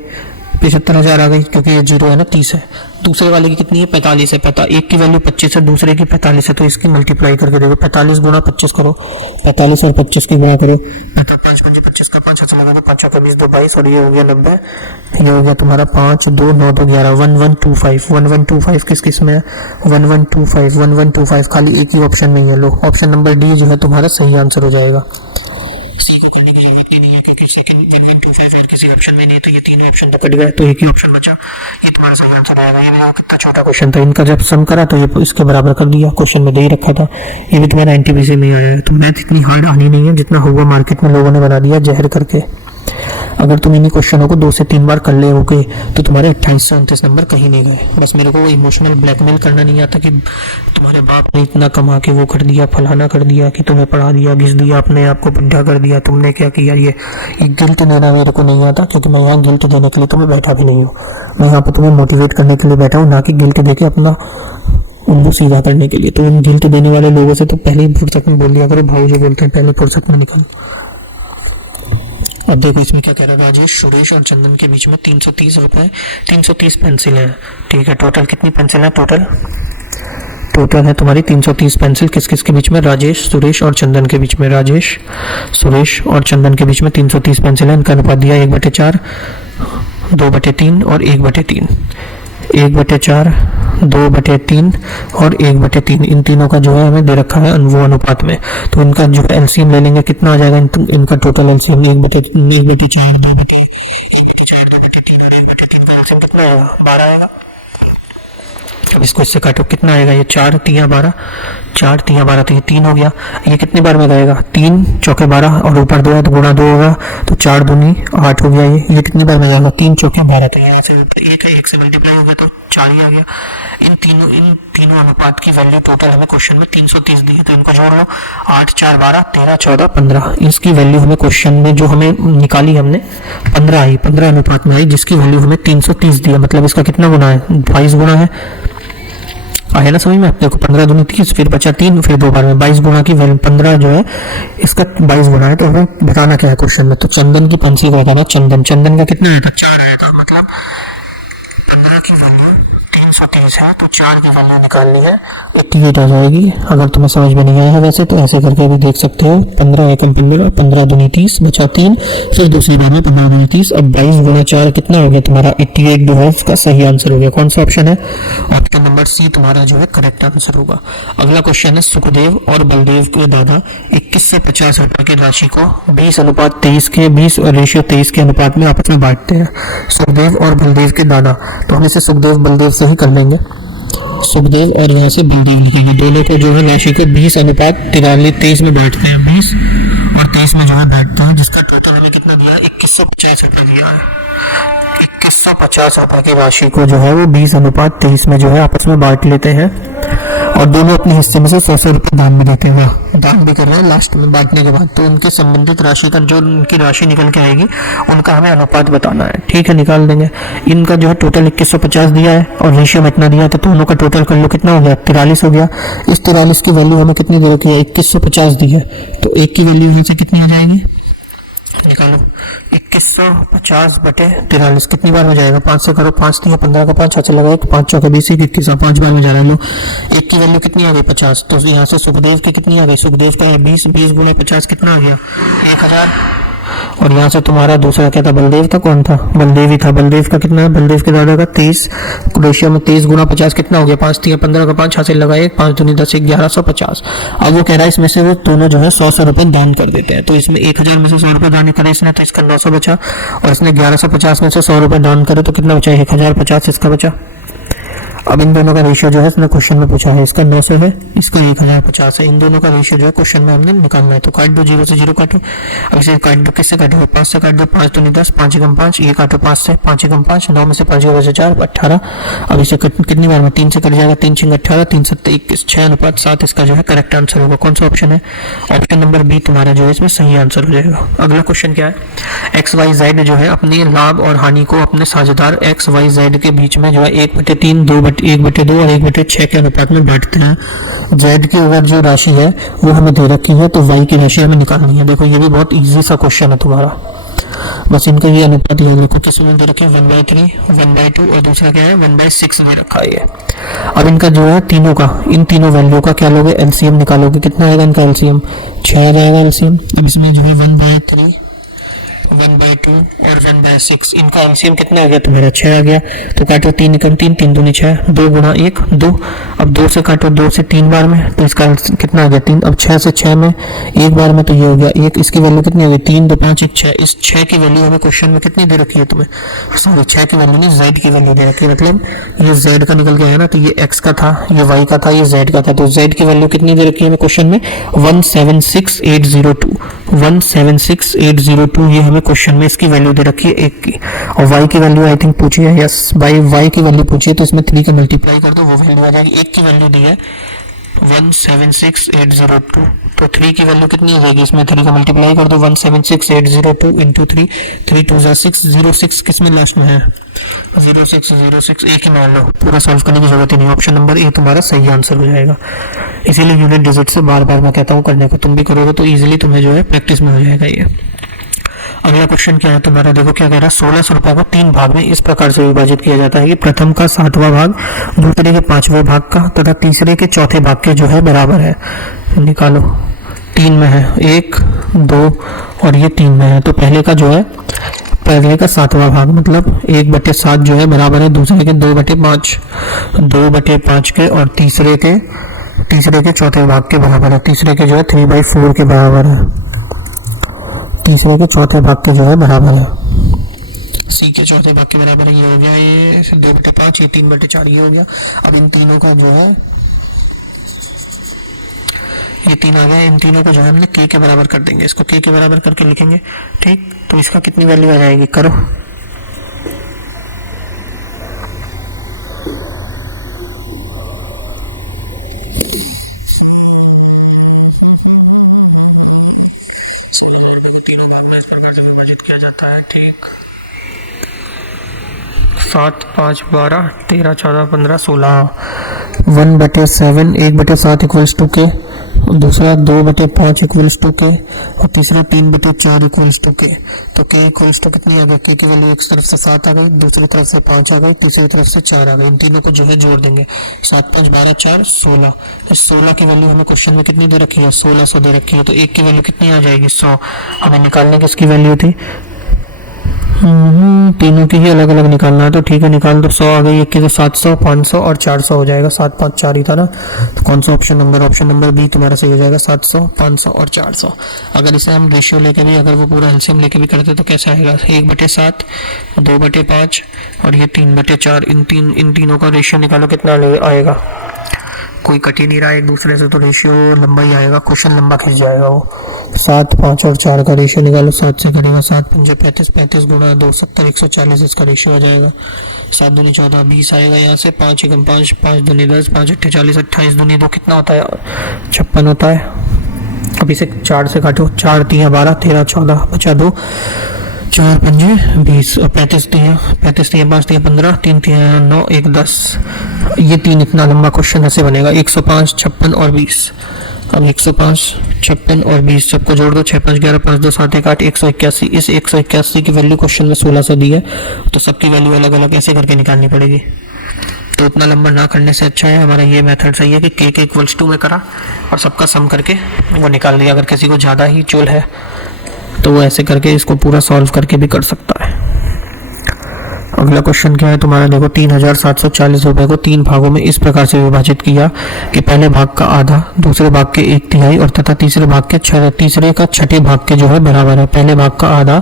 75,000 आ गई, क्योंकि ये 0 है ना, 30 है। दूसरे वाले की कितनी है? 45 है। पता एक की वैल्यू 25 है, दूसरे की 45 है, तो इसकी मल्टीप्लाई करके देखो। 45 गुणा 25 करो, 45 और 25 की गुणा करो, 5 5 25 का 5 अच्छा लगा, 5 का 20 2 22 और ये हो गया 90। ये हो गया तुम्हारा 5 2 9 2 11 1125। 1125 किस किस में है? 1125 खाली एक ही ऑप्शन में है। लो ऑप्शन नंबर डी जो है तुम्हारा सही आंसर हो जाएगा। सी को करने की जरूरत ही नहीं है, क्योंकि सेकंड 1125 और किसी ऑप्शन में नहीं है, तो ये तीनों ऑप्शन तो कट गए, तो एक ही ऑप्शन बचा। ये तुम्हारा सही आंसर आएगा। ये देखो कितना छोटा क्वेश्चन था, इनका जब सम करा तो ये इसके बराबर कर दिया, क्वेश्चन में दे ही रखा था। ये भी तुम्हारा एनटीपीसी में आया है। तो मैथ इतनी हार्ड आनी नहीं है जितना हुआ मार्केट में लोगों ने बना दिया जहर करके। अगर तुम इन्हीं क्वेश्चनों को 2 से 3 बार कर ले होगे तो तुम्हारे 2829 नंबर कहीं नहीं गए। बस मेरे को इमोशनल ब्लैकमेल करना नहीं आता कि तुम्हारे बाप ने इतना कमा के वो कर दिया, फलाना कर दिया, कि तुम्हें पढ़ा दिया, घिस दिया, अपने आप को बुढ़ा कर दिया, तुमने क्या किया। ये गिल्ट देना मेरे को नहीं आता, क्योंकि मैं यहाँ गिल्ट देने के लिए तुम्हें बैठा भी नहीं हूँ। मैं यहाँ पर तुम्हें मोटिवेट करने के लिए बैठा हूँ, ना कि गिल्ट देके अपना उनको सीधा करने के लिए। तो उन गिल्ट देने वाले लोगों से तो पहले ही फुर्सत में बोल दिया करो, भाई जो बोलते हैं पहले फुर्सत में निकल। अब देखो इसमें क्या कह रहा है, राजेश, सुरेश और चंदन के बीच में 330 रुपए 330 पेंसिल है। ठीक है, टोटल कितनी पेंसिल है? टोटल है तुम्हारी 330 पेंसिल। किस किस के बीच में? राजेश, सुरेश और चंदन के बीच में। राजेश, सुरेश और चंदन के बीच में 330 पेंसिल है। इनका अनुपात दिया 1/4, 2/3 और 1/3। 1/4, 2/3 और 1/3, इन तीनों का जो है हमें दे रखा है वो अनुपात में। तो इनका जो एलसीएम ले लेंगे, कितना आ जाएगा इनका टोटल एलसीएम? 1/4, 2/4, 2/3 का एलसीएम कितना आएगा? 12 आएगा। इसको इससे काटो, कितना आएगा? ये 4 3 12, 4 3 12, तो ये 3 हो गया। ये कितने बार में जाएगा? 3 चौके 12 और ऊपर 2 है तो गुणा 2 होगा, तो 4 दूनी 8 हो गया। ये कितनी बार में जाएगा? 3 चौके 12, तो यहाँ से एक है, एक से मल्टीप्लाई हो गया तो 4 ही आ गया। इन तीनों अनुपात की वैल्यू टोटल हमें क्वेश्चन में 330 दी है, तो इनको जोड़ लो। 8 4 12 13 14 15, इसकी वैल्यू हमें क्वेश्चन में जो हमें निकाली हमने 15 आई, 15 अनुपात में आई, जिसकी वैल्यू हमें 330 दी है। मतलब इसका कितना गुना है? 22 गुना है। आया ना समझ में? देखो 15 दूनी 30, फिर बचा 3, फिर 2 बार में 22 गुना की वैल्यू 15 जो है इसका 22 गुना है, तो हमें बताना क्या है क्वेश्चन में। तो चंदन की पंछी को बताना, चंदन का कितना आया था? 4 आया था, मतलब 15 की वैल्यू 330 है, तो 4 की वैल्यू निकालनी है, 88 आ जाएगी। अगर तुम्हें समझ में नहीं आया है वैसे तो ऐसे करके भी देख सकते हो। 15 एकम 15, 15 दूनी 30, बचा 3, फिर दूसरी बार में 15 दूनी 30, अब 22 गुना 4 कितना हो गया तुम्हारा? 88 जो है इसका सही आंसर हो गया। कौन सा ऑप्शन है? ऑप्शन नंबर सी तुम्हारा जो है करेक्ट आंसर होगा। अगला क्वेश्चन है, सुखदेव और बलदेव के दादा 2150 रुपए की राशि को 20:23 के 20 और रेशियो 23 के अनुपात में आपस में बांटते हैं। सुखदेव और बलदेव के दादा, तो हम इसे सुखदेव बलदेव से ही कर लेंगे। सुखदेव और यहाँ से बलदेव लिखेंगे, दोनों को जो है राशि को 20:23 में बांटते हैं। 20 और 23 में जो है बांटते हैं, जिसका टोटल हमें कितना दिया है? 2150 रुपए दिया है। 2150 रुपए की राशि को जो है वो 20:23 में जो है आपस में बांट लेते हैं, और दोनों अपने हिस्से में से 100 रुपये दान भी देते हैं। दान भी कर रहे हैं लास्ट में बांटने के बाद। तो उनके संबंधित राशि का जो उनकी राशि निकल के आएगी उनका हमें अनुपात बताना है। ठीक है, निकाल देंगे। इनका जो है टोटल 2150 दिया है और रेशियो में इतना दिया है, तो दोनों का टोटल कर लो, कितना हो गया? 43 हो गया। इस 43 की वैल्यू हमें कितनी दे रखी है? 2150 दी है, तो एक की वैल्यू यहाँ से कितनी आ जाएगी? निकालो, 2150 बटे 43 कितनी बार में जाएगा? 5 से करो, 5 दिया 15 का 5 हाथ से लगाओ, 5 चौके 20, 21, 5 बार में जा रहा है। लो, एक की वैल्यू कितनी आ गई? 50। तो यहाँ से सुखदेव की कितनी आ गई? सुखदेव का है 20, 20 गुना 50 कितना आ गया? 1000। और यहाँ से तुम्हारा दूसरा क्या था? बलदेव था। कौन था? बलदेव ही था। बलदेव का कितना है? बलदेव के दादा का 23, रेशियो में 23 गुना 50 कितना हो गया? 5 दिया 15 का 5 हाथ से लगाए, 5 दूनी 10, 1150। अब वो कह रहा है इसमें से वो दोनों जो है 100 रुपए दान कर देते हैं। तो इसमें 1000 में से 100 रुपए दान करे इसने, तो इसका 900 बचा, और इसने 1150 में से 100 रुपए दान करे तो कितना बचा? 1050 इसका बचा। अब इन दोनों का रेशियो जो है इसने क्वेश्चन में पूछा है, इसका 900 है, इसका 1050 है। इन दोनों का रेशियो जो है क्वेश्चन में हमने निकालना है। तो काट दो, 0 से 0 काटो। अब इसे काट दो, किससे काटो? 5 से काट दो। 5 दूनी 10, 5 एकम 5, ये काटो 5 से, 5 एकम 5, 9 में से 5 बचे 4, 18। अब इसे कितनी बार में? 3 से कट जाएगा, 3 6 18, 3 7 21, 6:7 इसका जो है करेक्ट आंसर होगा। कौन सा ऑप्शन है? ऑप्शन नंबर बी तुम्हारा जो है इसमें सही आंसर हो जाएगा। अगला क्वेश्चन क्या है? XYZ जो है अपने लाभ और हानि को अपने साझेदार XYZ के बीच में जो है 1/3, 1/2 और 1/6 के अनुपात में बांटते हैं। जेड की अगर जो राशि है वो हमें दे रखी है, तो वाई की राशि हमें निकालनी है। देखो ये भी बहुत इजी सा क्वेश्चन है तुम्हारा, बस इनका ये अनुपात याद रखो। किस में दे रखे? 1/3, 1/2 और दूसरा क्या है? 1/6 दे रखा है ये। अब इनका जो है तीनों का, इन तीनों वैल्यू का क्या लोगे? एलसीएम निकालोगे। कितना आएगा इनका एलसीएम? 6 आ जाएगा एलसीएम। अब इसमें जो है 1/3, 1/2 और 1/6, इनका एलसीएम कितना आ गया तुम्हारा? 6 आ गया। तो काटो, 3 एकम 3, 3 दूनी 6, 2 गुना 1 2। अब 2 से काटो, 2 से 3 बार में, तो इसका कितना आ गया? 3। अब 6 से 6 में एक बार में, तो ये हो गया 1। इसकी वैल्यू कितनी आ गई? 3 2 5 1 6। इस 6 की वैल्यू हमें क्वेश्चन में कितनी दे रखी है तुम्हें? सॉरी, 6 की वैल्यू नहीं, जेड की वैल्यू दे रखी है। मतलब ये जेड का निकल के आया ना, तो ये एक्स का था, ये वाई का था, ये जेड का था। तो जेड की वैल्यू कितनी दे रखी है हमें क्वेश्चन में? 176802। 176802 ये हमें क्वेश्चन में इसकी वैल्यू दे रखी है 1 की। और y की वैल्यू आई थिंक पूछी है, यस बाई y की वैल्यू पूछी है, तो इसमें 3 का मल्टीप्लाई कर दो, वो वैल्यू आ जाएगी। 1 की वैल्यू दी है 176802, तो 3 की वैल्यू कितनी हो जाएगी? इसमें 3 का मल्टीप्लाई कर दो, 176802 इंटू 3, 3 2 6, 06 किस में लास्ट में है? 0606, एक ही मान लो, पूरा सॉल्व करने की जरूरत ही नहीं। ऑप्शन नंबर ए तुम्हारा सही आंसर हो जाएगा। इसीलिए यूनिट डिजिट से बार बार मैं कहता हूँ करने को, तुम भी करोगे तो इजीली तुम्हें जो है प्रैक्टिस में हो जाएगा ये। अगला क्वेश्चन क्या है तुम्हारा? देखो क्या कह रहा है? 1600 रुपए को 3 भाग में इस प्रकार से विभाजित किया जाता है कि प्रथम का 7वां भाग दूसरे के 5वें भाग का तथा तीसरे के चौथे भाग के जो है बराबर है। निकालो, 3 में है 1 2 और ये 3 में है, तो पहले का जो है, पहले का 7वां भाग मतलब 1/7 जो है बराबर है दूसरे के 2/5, 2/5 के, और तीसरे के चौथे भाग के बराबर है। तीसरे के जो है 3/4 के बराबर है, तीसरे के चौथे भाग के जो है बराबर है, सी के चौथे भाग के बराबर है। ये हो गया, ये 2/5, ये 3/4 ये हो गया। अब इन तीनों का जो है, ये 3 आ गया, इन तीनों को जो है हमने के बराबर कर देंगे, इसको के बराबर करके लिखेंगे। ठीक, तो इसका कितनी वैल्यू आ जाएगी? करो, किया जाता है। ठीक, 7 5 12 13 14 15 16, 1/7 1/7 इक्वल्स टू के, दूसरा 2/5 इक्वल्स टू के, और तीसरा 3/4 इक्वल्स टू के। तो के इक्वल्स टू कितनी आ गई? के की वैल्यू एक तरफ से 7 आ गई, दूसरी तरफ से 5 आ गई, तीसरी तरफ से 4 आ गई। इन तीनों को जो है जोड़ देंगे, 7 5 12 4 16। तो 16 की वैल्यू हमें क्वेश्चन में कितनी दे रखी है? 1600 दे रखी है। तो एक की वैल्यू कितनी आ जाएगी? 100। हमें निकालने की इसकी वैल्यू थी, तीनों की ही अलग अलग निकालना है। तो ठीक है, निकाल दो। 100 आ गई, एक की तो 700 500 और 400 हो जाएगा। 7 5 4 ही था ना, तो कौन सा ऑप्शन नंबर बी तुम्हारा सही हो जाएगा। 700 500 और 400। अगर इसे हम रेशियो लेके भी, अगर वो पूरा एलसीएम लेके भी करते तो कैसे आएगा? 1/7 2/5 और ये 3/4। इन तीनों का रेशियो निकालो, कितना आएगा? कोई कट ही नहीं रहा एक दूसरे से, तो रेशियो लंबा ही आएगा, क्वेश्चन लंबा खिंच जाएगा वो। 7 5 और 4 का रेशियो निकालो। 7 से करेगा 7 पंजे 35, 35 गुणा 2 70 140, इसका रेशियो आ जाएगा। 7 दूनी 14 20 आएगा यहाँ से। 5 एकम 5 5 दूनी 10 5 अट्ठे 40 28 दूनी 2 कितना होता है? 56 होता है। अब इसे 4 से काटो, 4 3 12 13 14 बचा 2, 4 पंजे 20 और 35 3 5 3 15 3 3 9 1 10। ये 3 इतना लंबा क्वेश्चन ऐसे बनेगा। 105 56 और 20। अब 105 56 और 20 सबको जोड़ दो। 6 5 11 5 2 7 1 8 181। इस 181 की वैल्यू क्वेश्चन में 1600 दी है, तो सबकी वैल्यू अलग अलग ऐसे करके निकालनी पड़ेगी। तो उतना लंबा ना करने से अच्छा है हमारा ये मेथड सही है कि के इक्वल्स टू में करा और सबका सम करके वो निकाल दिया। अगर किसी को ज़्यादा ही चोल है तो वो ऐसे करके इसको पूरा सॉल्व करके भी कर सकता है। अगला क्वेश्चन क्या है तुम्हारा? देखो, 3740 रुपए को 3 भागों में इस प्रकार से विभाजित किया कि पहले भाग का आधा, दूसरे भाग के 1/3 और तथा तीसरे का छठे भाग के जो है बराबर है। पहले भाग का आधा,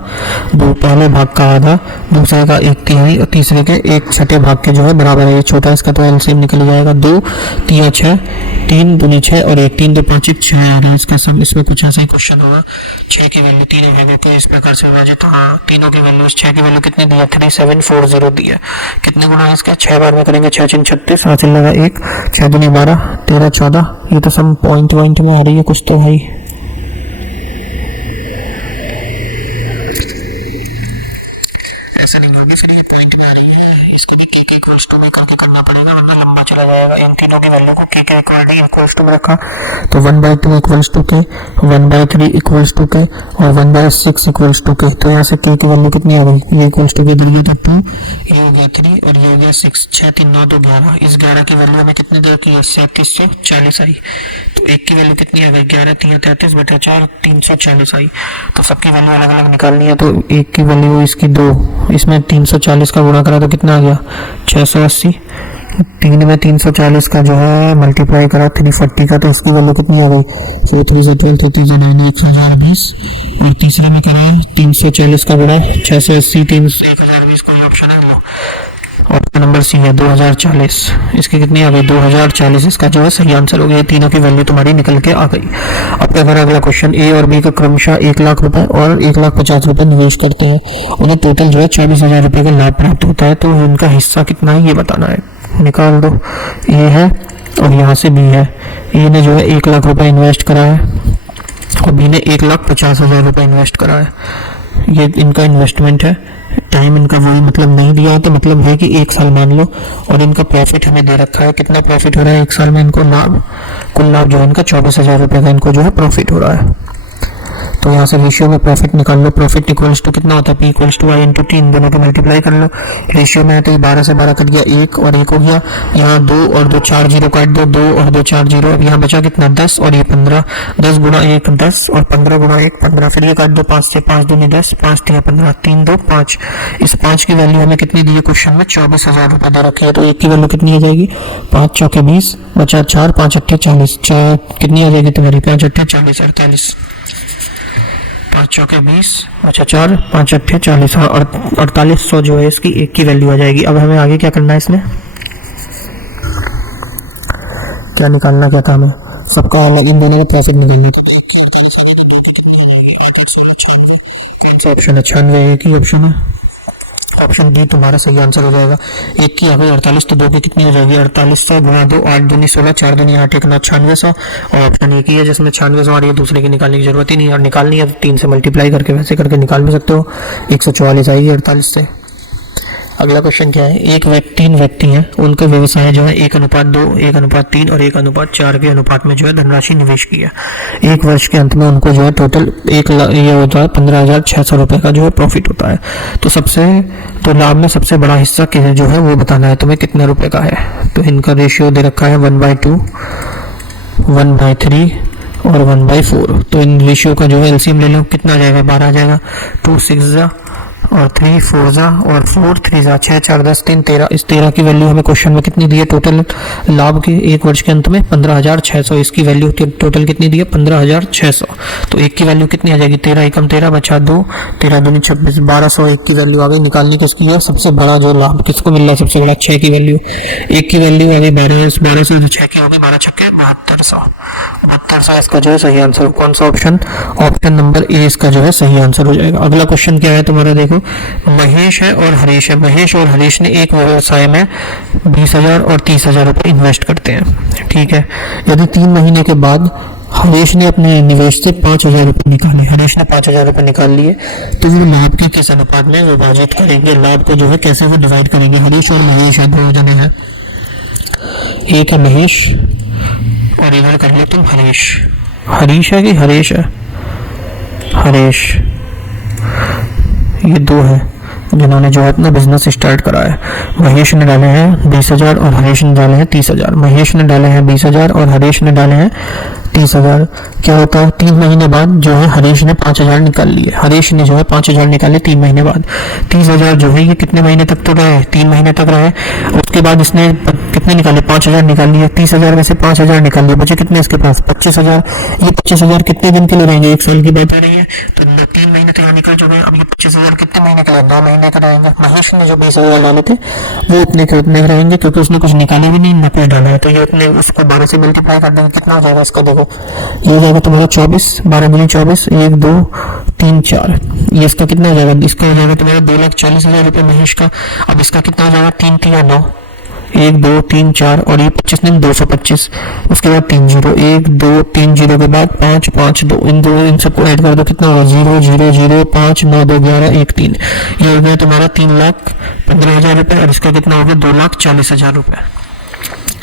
पहले भाग का आधा, दूसरे का 1/3 और तीसरे के 1/6 भाग के जो है बराबर है। ये छोटा, इसका तो एलसीएम निकल जाएगा। 2 3 6 3 दूनी 6 और 1 3 2 5 1 6 आ रहा है इसका सम। इसमें कुछ ऐसा ही क्वेश्चन होगा। 6 की वैल्यू तीनों भागों को इस प्रकार से विभाजित, हाँ तीनों की वैल्यू, 6 की वैल्यू कितनी दी है? 3740 दी है। कितने गुना है इसका? 6 बार में करेंगे। 6 6 36, हाथ लगा 1, 6 दूनी 12 13 14। ये तो सब पॉइंट में आ रही है कुछ तो भाई। ऐसा नहीं होगी, फिर ये पॉइंट में आ रही है। इसको भी के इक्वल्स टू में करके करना पड़ेगा, वरना लंबा चला जाएगा। इन तीनों की वैल्यू को के इक्वल्स टू में रखा, तो 1/2 इक्वल्स टू के, 1/3 इक्वल्स टू के और 1/6 इक्वल्स टू के। तो यहाँ से के की वैल्यू कितनी आ गई? ये इक्वल्स टू के इधर गया तो 2, ये हो गया 3 और ये हो गया 6। 6 3 9 2 11। इस 11 की वैल्यू हमें कितनी दे रखी है? 3740 आई। तो एक की वैल्यू कितनी आ गई? 11 3 33 बटे 4 340 आई। तो सबकी वैल्यू अलग अलग निकालनी है। तो एक की वैल्यू इसकी 2, इसमें 340 का गुणा करा तो कितना आ गया? 680। 3 में 340 का जो है मल्टीप्लाई करा 340 का, तो इसकी वैल्यू कितनी आ गई? 4 3 से 12 33 से 9 1020। और तीसरे में करा 340 का गुणा 680 1020। कोई ऑप्शन है? लो, ऑप्शन नंबर सी है 2040। इसकी कितनी आ गई? 2040 इसका जो है सही आंसर हो गया। ये तीनों की वैल्यू तुम्हारी निकल के आ गई। अब क्या करें? अगला क्वेश्चन, ए और बी का क्रमशः 1 लाख रुपए और 1,50,000 रुपए निवेश करते हैं। उन्हें टोटल जो है 24,000 रुपए का लाभ प्राप्त होता है। तो उनका हिस्सा कितना है ये बताना है। निकाल दो। ए है और यहाँ से बी है। ए ने जो है 1 लाख रुपए इन्वेस्ट करा है और बी ने 1,50,000 रुपए इन्वेस्ट करा है। ये इनका इन्वेस्टमेंट है। टाइम इनका वही मतलब नहीं दिया, तो मतलब है कि 1 साल मान लो। और इनका प्रॉफिट हमें दे रखा है। कितना प्रॉफिट हो रहा है 1 साल में इनको? लाभ, कुल लाभ जो है इनका 24,000 रुपए का इनको जो है प्रॉफिट हो रहा है। तो यहाँ से रेशियो में प्रॉफिट निकाल लो। प्रॉफिट इक्वल्स टू कितना होता है? P equals to I into 3, दोनों को मल्टीप्लाई कर लो। रेशियो में है तो 12 से 12 कट गया, 1 और 1 हो गया। यहाँ 2 और 2 4 जीरो काट दो, 2 और 2 4 जीरो। अब यहाँ बचा कितना? 10 और ये 15। 10 गुणा 1 10 और 15 गुणा 1 15। फिर ये काट दो 5 से, 5 दूनी 10 5 3 15 3 2 5। इस 5 की वैल्यू हमें कितनी दी है क्वेश्चन में? 24,000 रुपए दे रखे हैं। तो एक की वैल्यू कितनी आ जाएगी? 5 चौके 20 बचा 4 5 अट्ठे 40। कितनी आ जाएगी तुम्हारी? 5 अट्ठे 40 48। 5 चौके 20 अच्छा 4 5 अट्ठे 40। हाँ, 4800 जो है इसकी एक की वैल्यू आ जाएगी। अब हमें आगे क्या करना है? इसमें क्या निकालना, क्या काम है? सबका अलग, इन दोनों का प्रॉफिट निकालना। ऑप्शन 96 एक ही ऑप्शन है। ऑप्शन डी तुम्हारा सही आंसर हो जाएगा। एक की आ गई 48, तो 2 की कितनी हो जाएगी? 4800 गुणा 2 8 दूनी 16 4 दूनी 8 1 9 9600। और ऑप्शन एक ही है जिसमें 9600 आ रही है, दूसरे की निकालने की जरूरत ही नहीं है। और निकालनी है तो 3 से मल्टीप्लाई करके वैसे करके निकाल भी सकते हो। 144 आएगी 48 से। अगला क्वेश्चन क्या है, तीन व्यक्ति हैं, उनका व्यवसाय जो है 1:2, 1:3 और 1:4 के अनुपात में जो है धनराशि निवेश किया। एक वर्ष के अंत में उनको जो है टोटल 1 लाख ये होता है 15,600 रुपये का जो है प्रॉफिट होता है। तो लाभ में सबसे बड़ा हिस्सा जो है वो बताना है तुम्हें कितने रुपए का है। तो इनका रेशियो दे रखा है 1/2, 1/3 और 1/4। तो इन रेशियो का जो है एलसीएम ले लो, कितना आ जाएगा, 12 आ जाएगा। 2 6 और 3 4 और 4 3 6 4 10 3 13। इस 13 की वैल्यू हमें क्वेश्चन में कितनी दी है टोटल लाभ की एक वर्ष के अंत में 15,600। इसकी वैल्यू टोटल कितनी दी है 15,600। तो एक की वैल्यू कितनी आ जाएगी, 13 एकम 13 बचा 2, 13 दूनी 26, 1201 की वैल्यू आ गई। निकालनी किसकी है, सबसे बड़ा जो लाभ किसको मिल रहा है, सबसे बड़ा 6 की वैल्यू। एक की वैल्यू आ गई 1200, जो 6 की हो गई 12 छक्के 7200। इसका जो है सही आंसर कौन सा ऑप्शन नंबर ए इसका जो है सही आंसर हो जाएगा। अगला क्वेश्चन क्या है तुम्हारा, देखो महेश है और हरीश है। महेश और हरीश ने एक व्यवसाय में 20,000 और 30,000 रुपए इन्वेस्ट करते हैं, ठीक है। यदि 3 महीने के बाद हरीश ने अपने निवेश से 5,000 रुपए निकाले, हरीश ने 5,000 रुपए निकाल लिए, तो वो लाभ के किस अनुपात में विभाजित करेंगे, लाभ को जो है कैसे वो डिवाइड करेंगे। हरीश और महेश है, दो जने हैं, एक है महेश और इधर कर ले तुम हरीश है कि हरीश है, हरीश, ये दो है जिन्होंने जो है अपना बिजनेस स्टार्ट करा है। महेश ने डाले हैं 20,000 और हरीश ने डाले हैं 30,000। महेश ने डाले हैं 20,000 और हरीश ने डाले हैं 30,000। क्या होता है, 3 महीने बाद जो है हरीश ने 5,000 निकाल लिए। हरीश ने जो है 5,000 निकाले 3 महीने बाद। 30,000 जो है ये कितने महीने तक तो रहे, 3 महीने तक रहे। उसके बाद इसने कितने निकाले, 5,000 निकाल लिए। 30,000 में से 5,000 निकाल लिए, बचे कितने इसके पास 25,000। ये 25,000 कितने दिन के लिए रहेंगे, 1 साल की बात आ रही है। तो 3 महीने तो यहाँ निकल चुके हैं। अब ये 25,000 कितने महीने के लिए, 2 महीने का रहेंगे। महेश ने जो 20,000 डाले थे वो अपने के उतने रहेंगे, क्योंकि उसने कुछ निकाला भी नहीं, न कुछ डाला है। तो ये अपने उसको 12 से मल्टीप्लाई कर देंगे, कितना हो जाएगा इसका, देखो ये हो जाएगा तुम्हारा 24, 12 दूनी 24, 1 2 3 4। ये इसका कितना हो जाएगा, इसका हो जाएगा तुम्हारा 2,40,000 रुपये महेश का। अब इसका कितना हो जाएगा, 3 3 9, 1 2 3 4 और ये 25 दिन 225। उसके बाद 3 0, 1 2 3 0 के बाद 5 5 2, इन सबको ऐड कर दो, कितना होगा 0 0 0 5 9 2 11 1 3। ये हो गया तुम्हारा 3,15,000 रुपये और इसका कितना हो गया 2,40,000 रुपये।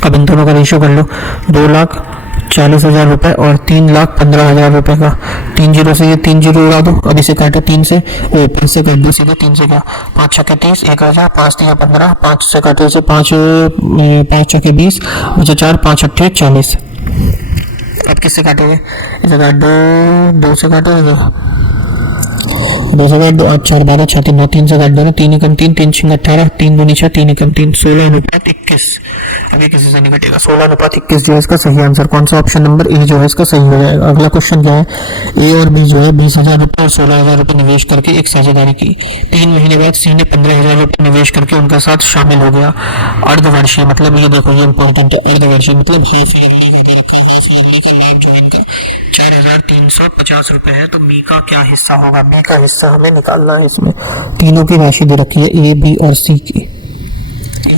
अब इन दोनों का रेशियो कर लो, 2,40,000 रुपये और 3,15,000 रुपये का। 3 0 से ये 3 0 उड़ा दो, अब इसे काटो 3 से, 5 से काट दो सीधे 3 से का 5 छक्के 30, 1,000, 5 3 15, 5 से काटो इसे 5 छक्के 20, बचा 4, 5 8 40। अब किससे काटोगे, इसे काट दो, 2 से काटो, 2 से काट दो, 8 4 12 6 3 9, 3 से काट दो ना, 3 एकम 3 3 6 18, 3 दूनी 6 3 एकम 3, 16:21। अभी किसी से नहीं कटेगा, 16:21 जो है इसका सही आंसर कौन सा ऑप्शन नंबर ए जो है इसका सही हो जाएगा। अगला क्वेश्चन क्या है, ए और बी जो है 20,000 रुपये और 16,000 रुपये निवेश करके एक साझेदारी की। 3 महीने बाद सी ने 15,000 रुपये निवेश करके उनका साथ शामिल हो गया। अर्धवर्षीय मतलब ये देखो ये इंपॉर्टेंट है, अर्धवर्षीय मतलब हाफ ईयरली का दे रखा है। हाफ ईयरली का लाभ जो है इनका 4,350 रुपये है। तो बी का क्या हिस्सा होगा, बी का हिस्सा हमें निकालना है। इसमें तीनों की राशि दे रखी है, ए बी और सी की। ए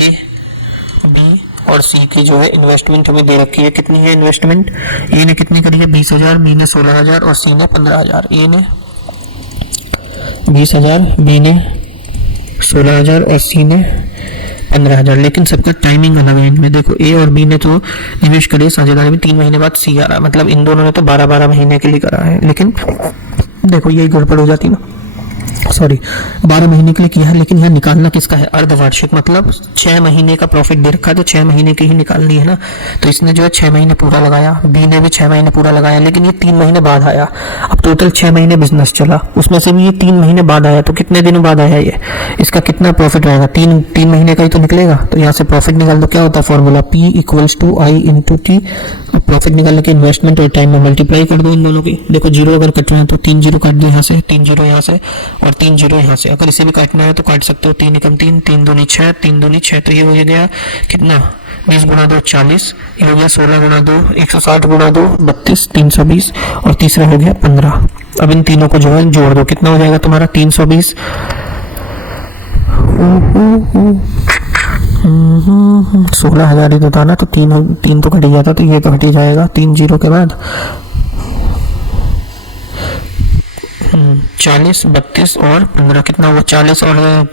बी और सी की जो है इन्वेस्टमेंट हमें दे रखी है। कितनी है इन्वेस्टमेंट, ए ने कितनी करी है 20,000, बी ने 16,000 और सी ने 15,000। ए ने 20,000, बी ने 16,000 और सी ने 15,000। लेकिन सबका टाइमिंग अलग है इनमें। देखो ए और बी ने तो निवेश करे साझेदारी में 3 महीने बाद सी आ रहा है, मतलब इन दोनों ने तो 12-12 महीने के लिए करा है। लेकिन देखो यही गड़बड़ हो जाती ना, सॉरी 12 महीने के लिए किया है, लेकिन यहाँ निकालना किसका है, अर्धवार्षिक मतलब 6 महीने का प्रॉफिट दे रखा है, तो 6 महीने की ही निकालनी है ना। तो इसने जो है 6 महीने पूरा लगाया, बी ने भी 6 महीने पूरा लगाया, लेकिन ये 3 महीने बाद आया। अब टोटल 6 महीने बिजनेस चला, उसमें से भी ये 3 महीने बाद आया, तो कितने दिनों बाद आया ये, इसका कितना प्रॉफिट रहेगा, 3 महीने का ही तो निकलेगा। तो यहाँ से प्रॉफिट निकाल दो, क्या होता है फॉर्मूला, P = I × T। अब प्रॉफिट निकालने के इन्वेस्टमेंट और टाइम में मल्टीप्लाई कर दो इन दोनों की। देखो 0 अगर कट रहे हैं तो 3 0 काट दो यहाँ से, 3 0 यहाँ से और 3 0 यहाँ से। अगर इसे भी काटना है तो काट सकते हो, 3 एकम 3, 3 दूनी 6, 3 दूनी 6। तो ये हो गया कितना, 20 × 2 40, ये हो गया 16 × 2 160 × 2 32, 320 और तीसरा हो गया 15। अब इन तीनों को जो है जोड़ दो, कितना हो जाएगा तुम्हारा 320। 16,000 ही तो था ना, तो 3 तो कट ही जाता, तो ये तो हट ही जाएगा 3 0 के बाद। 40, 32 और 15 कितना हुआ? 40 और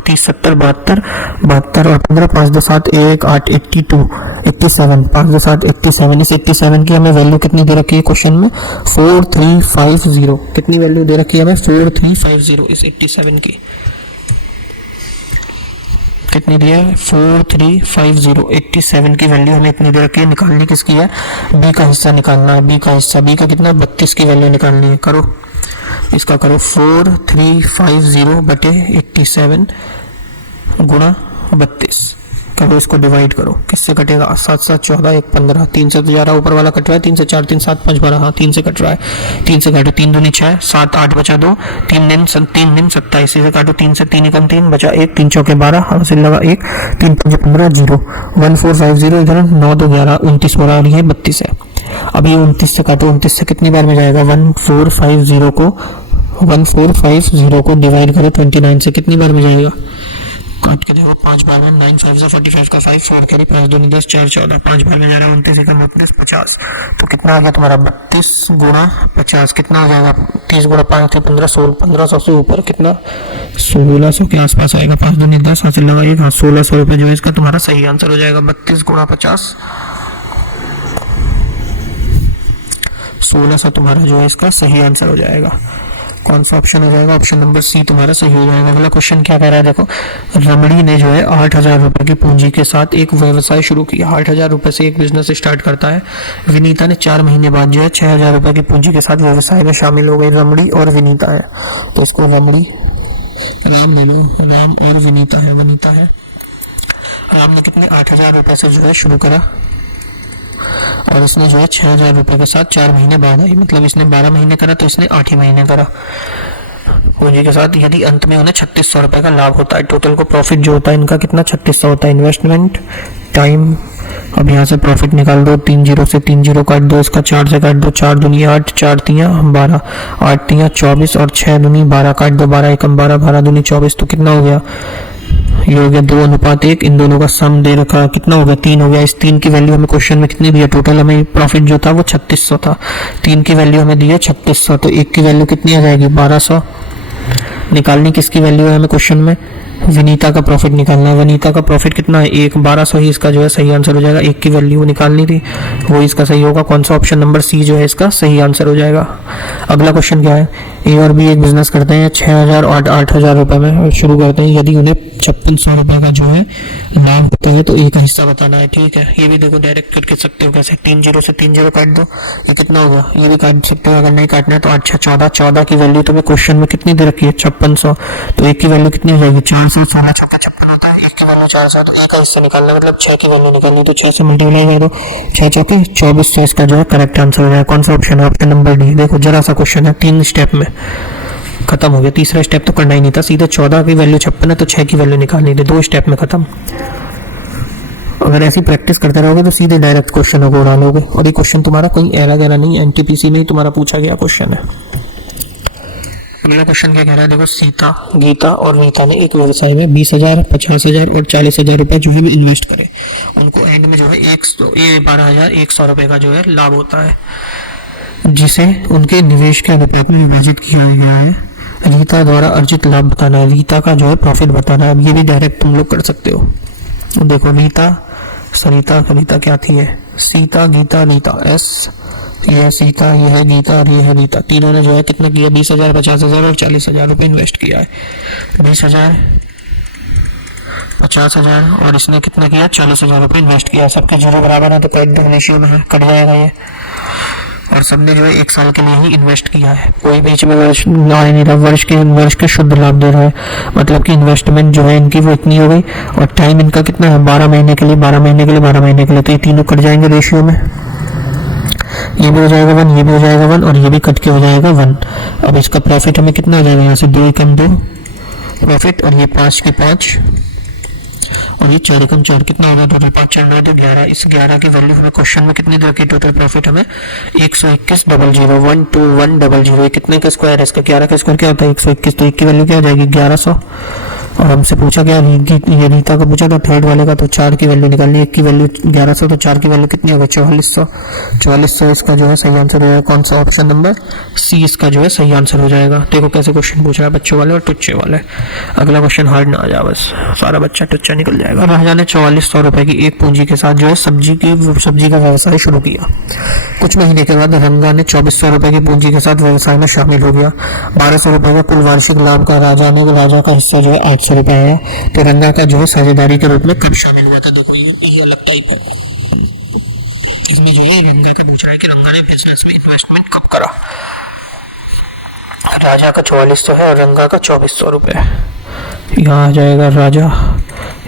30 70 72, 72 और 15 5 2 7 1 8 82 87 5 2 7 87। इस 87 की हमें वैल्यू कितनी दे रखी है क्वेश्चन में? 4350। कितनी वैल्यू दे रखी है हमें? 4350। इस 87 की कितनी दिया है? 4350। 87 की वैल्यू हमें इतनी दे रखी है। निकालनी किसकी है? बी का हिस्सा निकालना है। बी का हिस्सा, बी का कितना? 32 की वैल्यू निकालनी है। करो इसका, करो 4350 बटे 87 गुणा 32। करो इसको, डिवाइड करो। किससे कटेगा? 7 7 14 1 15। 3 से तो 11 ऊपर वाला कट रहा है। 3 से 4 3 7 5 12। हाँ 3 से कट रहा है। 3 से काटो, 3 दूनी 6 7 8 बचा 2 3 दिन 27। इसे काटो, 3 से 3 एकम 3 बचा 1 3 चौके 12 हासिल लगा 1 3 5 15 0 1450। इधर 9 2 11 29 हो रहा है। ये 32 है। अब ये 29 से काटो। 29 से कितनी बार में जाएगा? 1450 को डिवाइड करो 29 से, कितनी बार में जाएगा? काट के देखो, 5 बार में। 9 5 से 45 का 5 4 कैरी 5 2 10 4 14 5 बार में जा रहा है। 29 एकम 29 50। तो कितना आ गया तुम्हारा? 32 गुणा 50 कितना आ जाएगा? 30 गुणा 5 थे 15 16 1500 से ऊपर कितना? 1600 के आसपास आएगा। 5 2 10 हासिल लगा 1। हाँ 1600 रुपये जो है इसका तुम्हारा सही आंसर हो जाएगा। 32 गुणा 50 1600 तुम्हारा जो है इसका सही आंसर हो जाएगा। कौन सा ऑप्शन हो जाएगा? ऑप्शन नंबर सी तुम्हारा सही हो जाएगा। अगला क्वेश्चन क्या कह रहा है देखो। रमणी ने जो है 8000 रुपए की पूंजी के साथ एक व्यवसाय शुरू किया। 8000 रुपए से एक बिजनेस स्टार्ट करता है। विनीता ने 4 महीने बाद जो है 6000 रुपए की पूंजी के साथ व्यवसाय में शामिल हो गई। रमणी और विनीता है, तो इसको रमणी, राम ले लो, राम और विनीता है। वनीता है। राम ने कितने? 8000 रुपए से जो है शुरू करा, और इसने जो है 6000 रुपए के साथ 4 महीने बाद आई। मतलब इसने 12 महीने करा, तो इसने 8 ही महीने करा पूंजी के साथ। यदि अंत में उन्हें 3600 रुपए का लाभ होता है। टोटल को प्रॉफिट जो होता है इनका कितना? 3600 होता है। इन्वेस्टमेंट, टाइम, अब यहाँ से प्रॉफिट निकाल दो। 3 0 से 3 0 काट दो। इसका 4 से काट दो। 4 दूनी 8 4 तियाँ 12 8 तियाँ 24 और 6 दूनी 12 काट दो। 12 एकम 12 12 दूनी 24। तो कितना हो गया? ये हो गया 2:1। इन दोनों का सम दे रखा कितना हो गया? 3 हो गया। इस 3 की वैल्यू हमें क्वेश्चन में कितनी दी है? टोटल हमें प्रॉफिट जो था वो 3600 था। 3 की वैल्यू हमें दी है 3600, तो 1 की वैल्यू कितनी आ जाएगी? 1200। निकालनी किसकी वैल्यू है हमें क्वेश्चन में? विनीता का प्रॉफिट निकालना है। वनीता का प्रॉफिट कितना है? 1। 1200 ही इसका जो है सही आंसर हो जाएगा। 1 की वैल्यू निकालनी थी, वो इसका सही होगा। कौन सा? ऑप्शन नंबर सी जो है इसका सही आंसर हो जाएगा। अगला क्वेश्चन क्या है? ए और बी एक बिजनेस करते हैं। 6000 और 8000 रुपए में शुरू करते हैं। यदि उन्हें 5600 रुपए का जो है लाभ होता है तो ए का हिस्सा बताना है। ठीक है, ये भी देखो डायरेक्ट करके सकते हो। कैसे? 3 0 से 3 0 काट दो। ये कितना होगा? ये भी काट सकते हो। अगर नहीं काटना है तो 8 14 14 की वैल्यू तुम्हें क्वेश्चन में कितनी दे रखी है? 5600। तो 1 की वैल्यू कितनी हो जाएगी? 4 से 16 चौके 56 होता है। 1 की वैल्यू 4 से, तो 1 का हिस्सा निकालना मतलब 6 की वैल्यू निकालनी। तो 6 से मल्टीप्लाई कर दो। 6 चौके 24 से इसका जो है करेक्ट आंसर हो जाएगा। कौन सा ऑप्शन है? Option number D. देखो जरा सा क्वेश्चन है, 3 स्टेप में खत्म हो गया। तीसरा स्टेप तो करना ही नहीं था। सीधे 14 की वैल्यू 56 है तो 6 की वैल्यू निकालनी थी। 2 स्टेप में खत्म। अगर ऐसी प्रैक्टिस करते रहोगे तो सीधे डायरेक्ट क्वेश्चनों को उड़ा लोगे। और ये क्वेश्चन तुम्हारा कोई एरा गैरा नहीं, एनटीपीसी में ही तुम्हारा पूछा गया क्वेश्चन है। अगला क्वेश्चन क्या कह रहा है देखो। सीता, गीता और नीता ने एक व्यवसाय में 20,000, 50,000 और 40,000 रुपए जो है इन्वेस्ट करे। उनको एंड में जो है 12,100 रुपए का जो है लाभ होता है, जिसे उनके निवेश के अनुपात में विभाजित किया गया है। रीता द्वारा अर्जित लाभ बताना है। रीता का जो है प्रॉफिट बताना है। अब ये भी डायरेक्ट तुम लोग कर सकते हो। देखो रीता, सरिता, रीता क्या थी? है सीता, गीता, रीता। एस ये है सीता, ये है गीता और ये है रीता। तीनों ने जो है कितना किया? 20,000, 50,000 और 40,000 रुपए इन्वेस्ट किया है। 20,000, 50,000 और इसने कितना किया? 40,000 रुपए इन्वेस्ट किया। सबके जीरो बराबर है तो पैक दो रेशियो में है, कट जाएगा ये। और सबने जो है 1 साल के लिए ही इन्वेस्ट किया है। कोई बीच में वर्ष नहीं रहा। वर्ष के शुद्ध लाभ दे रहा है। मतलब कि इन्वेस्टमेंट जो है इनकी वो इतनी हो गई। और टाइम इनका कितना है? 12 महीने के लिए, 12 महीने के लिए, 12 महीने के लिए। तो ये तीनों कट जाएंगे रेशियो में। ये भी हो जाएगा 1, ये भी हो जाएगा 1 और ये भी कट के हो जाएगा 1। अब इसका प्रॉफिट हमें कितना आ जाएगा? यहाँ से 2 एकम 2 प्रॉफिट, और ये 5 के 5 और ये 4 एकम 4 कितना होगा? टोटल 5 4 9 तो 11। इस 11 की वैल्यू हमें क्वेश्चन में कितनी दे रखी? टोटल प्रॉफिट हमें 121,000 121,000। कितने का स्क्वायर है इसका? 11 का स्क्वायर क्या होता है? 121। तो 1 की वैल्यू क्या हो जाएगी? 1100। और हमसे पूछा गया, ये रीता को पूछा था थर्ड वाले का, तो 4 की वैल्यू निकालनी है। 1 की वैल्यू 1100, तो 4 की वैल्यू कितनी होगी 4400। 4400 इसका जो है सही आंसर हो जाएगा। कौन सा ऑप्शन नंबर सी इसका जो है सही आंसर हो जाएगा। देखो कैसे क्वेश्चन पूछ रहा है, बच्चों वाले और टुच्चे वाले। अगला क्वेश्चन हार्ड ना आ जाए, बस सारा बच्चा टुच्चा निकल जाएगा। राजा ने 4400 रुपए की एक पूंजी के साथ जो है सब्जी का व्यवसाय शुरू किया। कुछ महीने के बाद रंगा ने 2400 रुपए की पूंजी के साथ व्यवसाय में शामिल हो गया। 1200 रुपए का कुल वार्षिक लाभ का राजा का हिस्सा जो है 800 रुपए है। तो रंगा का जो है साझेदारी के रूप में कब शामिल हुआ था? देखो ये अलग टाइप है। इसमें जो है रंगा का पूछा है कि रंगा ने बिजनेस में इन्वेस्टमेंट कब करा। राजा का 4400 है और रंगा का 2400 रुपए। यहाँ आ जाएगा राजा,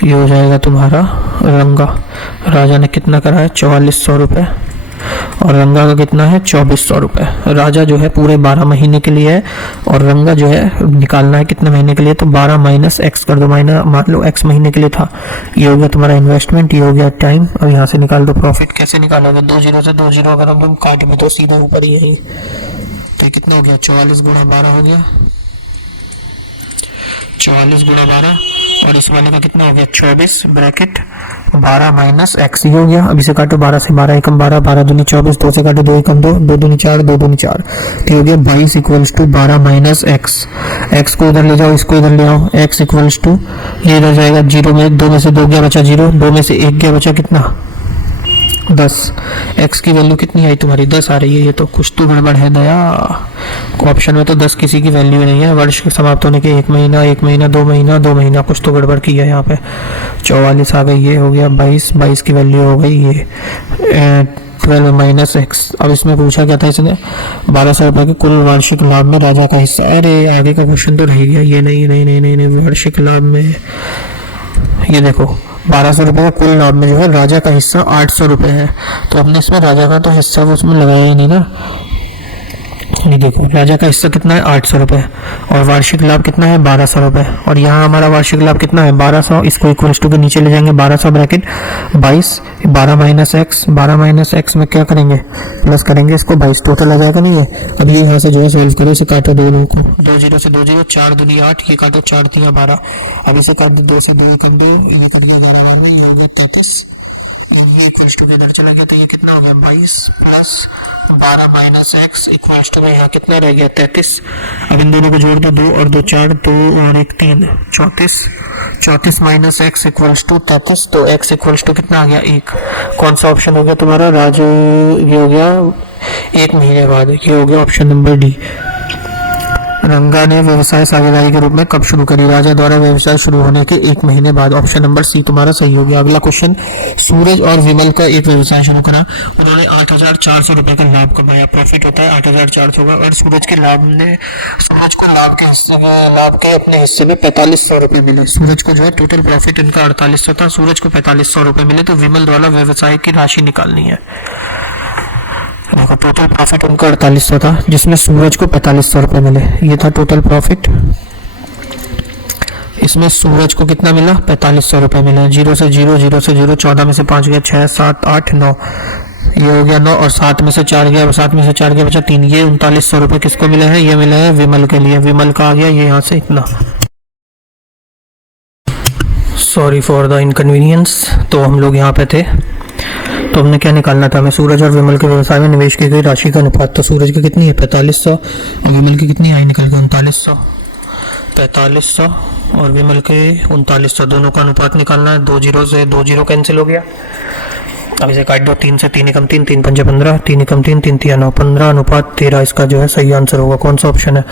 ये हो जाएगा तुम्हारा रंगा। राजा ने कितना करा है 4400 रुपए और रंगा का कितना है 2400 रुपए। राजा जो है पूरे 12 महीने के लिए है और रंगा जो है निकालना है कितने महीने के लिए, तो 12 माइनस एक्स कर दो। मान लो एक्स महीने के लिए था। ये हो गया तुम्हारा इन्वेस्टमेंट, ये हो गया टाइम। अब यहाँ से निकाल दो प्रॉफिट। कैसे निकालोगे? 2 जीरो से 2 जीरो अगर हम तुम काट भी तो सीधे ऊपर ही है। तो कितना हो गया 44 गुणा 12 हो गया 44 गुणा 12 और इस वाले का कितना हो गया 24 ब्रैकेट 12 माइनस एक्स हो गया। अभी से काटो 12 से 12 एकम 12 12 दूनी 24 2 से काटो 2 एकम 2 2 दूनी 4 2 दूनी 4 तो हो गया 22 equals to 12 minus X. X को इधर ले जाओ, इसको इधर ले आओ। एक्स इक्वल्स टू ये इधर जाएगा 0 में 2 में से 2 गया बचा 0, 2 में से 1 गया बचा कितना 10। एक्स की वैल्यू कितनी आई तुम्हारी 10 आ रही है। ये तो कुछ तो गड़बड़ है दया। ऑप्शन में तो 10 किसी की वैल्यू नहीं है। वर्ष के समाप्त होने के 1 महीना 1 महीना 2 महीना 2 महीना, कुछ तो गड़बड़ की है यहाँ पे। 44 आ गई, ये हो गया 22 22 की वैल्यू हो गई ये 12 माइनस एक्स। अब इसमें पूछा क्या था इसने 1200 रुपए के कुल वार्षिक लाभ में राजा का हिस्सा। अरे आगे का क्वेश्चन तो रह गया ये। नहीं वार्षिक लाभ में ये देखो 1200 रुपए का कुल लाभ में जो है राजा का हिस्सा 800 रुपए है। तो हमने इसमें राजा का तो हिस्सा वो उसमें लगाया ही नहीं ना। ये देखो राजा का हिस्सा कितना है 800 रुपए और वार्षिक लाभ कितना है 1200 रुपए। और यहाँ हमारा वार्षिक लाभ कितना है 1200। इसको इक्वल्स टू के नीचे ले जाएंगे 1200 bracket 22 12 minus x. 12 minus x में क्या करेंगे प्लस करेंगे, इसको 22 टोटल आ जाएगा नहीं है। अब ये यहाँ से जो है सॉल्व करो, इसे काटो 2 लोगों को 2 जीरो से 2 जीरो 4 दूनी 8, ये काटो 4 3 12। अब इसे काट दो 2 से 2 कम 2, ये कट गया 11 में, ये हो गया 33। ये इक्वल्स टू के इधर चला गया तो ये कितना हो गया 22 plus 12 minus X equals to में यहाँ कितना रह गया 33। अब इन दोनों को जोड़ दो 2 और 2 4 2 और 1 3 34 34 माइनस एक्स इक्वल्स टू 33। तो एक्स इक्वल्स टू कितना आ गया 1। कौन सा ऑप्शन हो गया तुम्हारा राजू? ये हो गया 1 महीने बाद। ये हो गया ऑप्शन नंबर डी। रंगा ने व्यवसाय साझेदारी के रूप में कब शुरू करी? राजा द्वारा व्यवसाय शुरू होने के 1 महीने बाद। ऑप्शन नंबर सी तुम्हारा सही हो गया। अगला क्वेश्चन, सूरज और विमल का एक व्यवसाय शुरू करा। उन्होंने 8400 रुपए का लाभ कमाया। प्रॉफिट होता है 8400 का और सूरज को लाभ के अपने हिस्से में 4500 रुपए मिले। सूरज को जो है टोटल प्रॉफिट इनका 4800 था, सूरज को 4500 रुपए मिले। तो विमल द्वारा व्यवसाय की राशि निकालनी है। देखो टोटल प्रॉफिट उनका 4800 था जिसमें सूरज को 4500 रुपए मिले। ये था टोटल प्रॉफिट। इसमें सूरज को कितना मिला 4500 रुपए मिला। 0 से 0 0 से 0 14 में से 5 गया 6 7 8 9, ये हो गया 9 और 7 में से 4 गया 7 में से 4 गया बचा 3। ये 3900 रुपए किसको मिले हैं? ये मिले हैं विमल के लिए। विमल का आ गया ये यहाँ से इतना। Sorry for the inconvenience. तो हम लोग यहाँ पे थे, तो हमने क्या निकालना था हमें सूरज और विमल के व्यवसाय में निवेश की गई राशि का अनुपात। तो सूरज की कितनी है 4500 और विमल की कितनी आई निकल के 3900। 4500 और विमल के 3900 दोनों का अनुपात निकालना है। 2 जीरो से 2 जीरो कैंसिल हो गया। अब इसे काट दो 3 से 3 एकम 3 3 पंजे 15 3 एकम 3 3 3 9 15 अनुपात 13 इसका जो है सही आंसर होगा। कौन सा ऑप्शन है?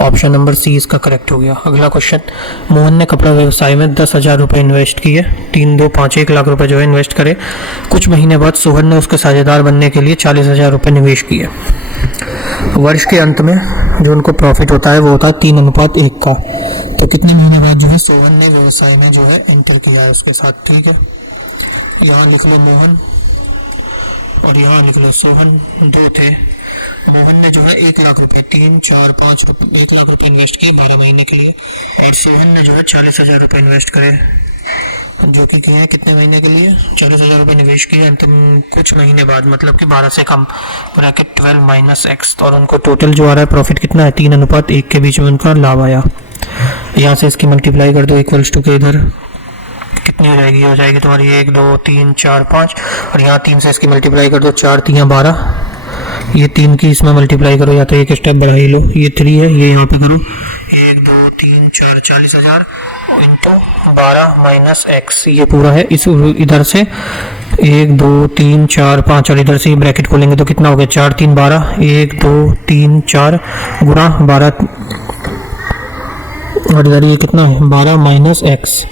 ऑप्शन नंबर सी इसका करेक्ट हो गया। अगला क्वेश्चन, मोहन ने कपड़ा व्यवसाय में 10,000 रुपए इन्वेस्ट किए। 3 2 5 1 लाख रुपए जो है इन्वेस्ट करे। कुछ महीने बाद सोहन ने उसके साझेदार बनने के लिए 40,000 रुपए निवेश किए। वर्ष के अंत में जो उनको प्रॉफिट होता है वो होता है 3:1 का। तो कितने महीने बाद जो है सोहन ने व्यवसाय में जो है एंटर किया है उसके साथ। ठीक है, यहाँ लिख लो मोहन और यहाँ लिख लो सोहन। 2 थे। मोहन ने जो है 1 लाख रुपए 3 4 5 रुपए 1 लाख रुपए इन्वेस्ट किए 12 महीने के लिए और सोहन ने जो है 40,000 रुपए इन्वेस्ट करे जो कि किए कितने महीने के लिए 40,000 रुपए निवेश किए तुम कुछ महीने बाद, मतलब कि 12 से कम ब्रैकेट 12 माइनस एक्स। और उनको टोटल जो आ रहा है प्रॉफिट कितना है 3:1 के बीच में उनका लाभ आया। यहाँ से इसकी मल्टीप्लाई कर दो इक्वल्स टू के इधर कितनी हो जाएगी, हो जाएगी तुम्हारी 1 2 3 4 5, और यहाँ 3 से इसकी मल्टीप्लाई कर दो, 4 3 12, ये 3 की इसमें मल्टीप्लाई करो, या तो एक स्टेप बढ़ा ही लो, ये 3 है, ये यहाँ पे करो 1 2 3 4 40,000 इंटू 12 माइनस एक्स, ये पूरा है। इस इधर से 1 2 3 4 5, और इधर से ये ब्रैकेट खोलेंगे तो कितना हो गया 4 3 12, 1 2 3 4 गुणा 12, और इधर ये कितना है 12 माइनस एक्स।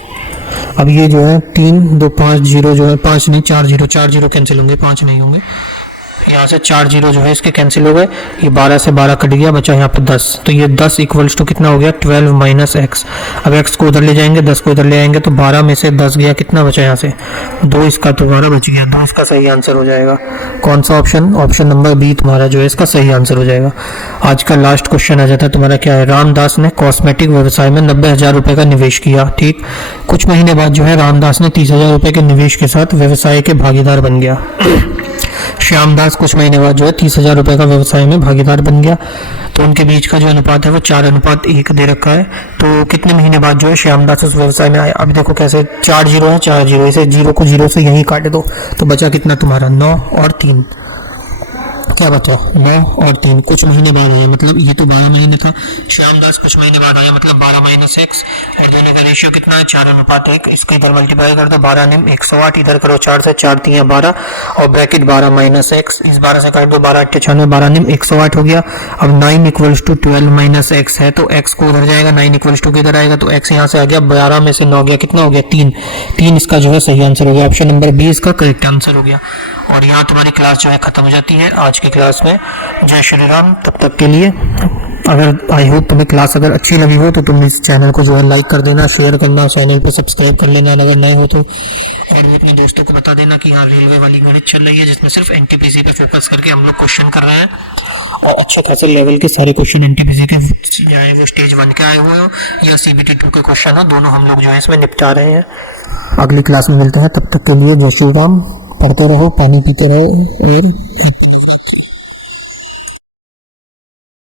अब ये जो है 3 2 5 जीरो जो है 5 नहीं 4 जीरो कैंसिल होंगे, 5 नहीं होंगे, यहाँ से 4 जीरो जो है इसके कैंसिल हो गए, ये 12 से 12 कट गया, बचा यहाँ पे 10, तो ये 10 इक्वल्स टू कितना हो गया 12 माइनस एक्स। अब एक्स को उधर ले जाएंगे, 10 को इधर ले आएंगे, तो 12 में से 10 गया, कितना बचा यहाँ से 2, इसका तो 12 बच गया, 2 इसका सही आंसर हो जाएगा। कौन सा ऑप्शन, ऑप्शन नंबर बी तुम्हारा जो है इसका सही आंसर हो जाएगा। आज का लास्ट क्वेश्चन आ जाता है तुम्हारा, क्या है, रामदास ने कॉस्मेटिक व्यवसाय में 90,000 रुपए का निवेश किया। ठीक, कुछ महीने बाद जो है रामदास ने 30,000 रुपए के निवेश के साथ व्यवसाय के भागीदार बन गया। श्यामदास कुछ महीने बाद जो है 30,000 रुपए का व्यवसाय में भागीदार बन गया, तो उनके बीच का जो अनुपात है वो 4:1 दे रखा है। तो कितने महीने बाद जो है श्यामदास उस व्यवसाय में आया। अब देखो कैसे 4 जीरो है, 4 जीरो, इसे जीरो को जीरो से यहीं काट दो, तो बचा कितना तुम्हारा 9 और 3, क्या बचा 9 और 3, कुछ महीने बाद आया, मतलब ये तो 12 महीने था, श्यामदास कुछ महीने बाद आया, मतलब 12 माइनस एक्स, और दोनों का रेशियो कितना है 4:1, इसको इधर मल्टीप्लाई कर दो, 12 निम 108, इधर करो 4 से 4 3 12, और ब्रैकेट 12 माइनस एक्स, इस 12 से काट दो, 12 8 96, 12 निम 108 हो गया। अब 9 इक्वल्स टू 12 माइनस एक्स है, तो एक्स को उधर जाएगा, 9 इक्वल्स टू किधर आएगा, तो एक्स यहाँ से आ गया, 12 में से 9 गया, कितना हो गया 3 इसका जो है सही आंसर हो गया, ऑप्शन नंबर बी इसका करेक्ट आंसर हो गया। और यहाँ तुम्हारी क्लास जो है खत्म हो जाती है आज की क्लास में। जय श्री राम, तब तक के लिए। अगर आई होप तुम्हें क्लास अगर अच्छी लगी हो तो तुम इस चैनल को जो है लाइक कर देना, शेयर करना, चैनल पे सब्सक्राइब कर लेना अगर नए हो तो, और भी अपने दोस्तों को बता देना कि यहाँ रेलवे वाली गणित चल रही है जिसमें सिर्फ एनटीपीसी पे फोकस करके हम लोग क्वेश्चन कर रहे हैं, और अच्छे खासे लेवल के सारे क्वेश्चन एनटीपीसी के, चाहे वो स्टेज 1 के आए हुए हो या CBT 2 के क्वेश्चन हो, दोनों हम लोग जो है इसमें निपटा रहे हैं। अगली क्लास में मिलते हैं, तब तक के लिए जय श्री राम। पढ़ते रहो, पानी पीते रहो, और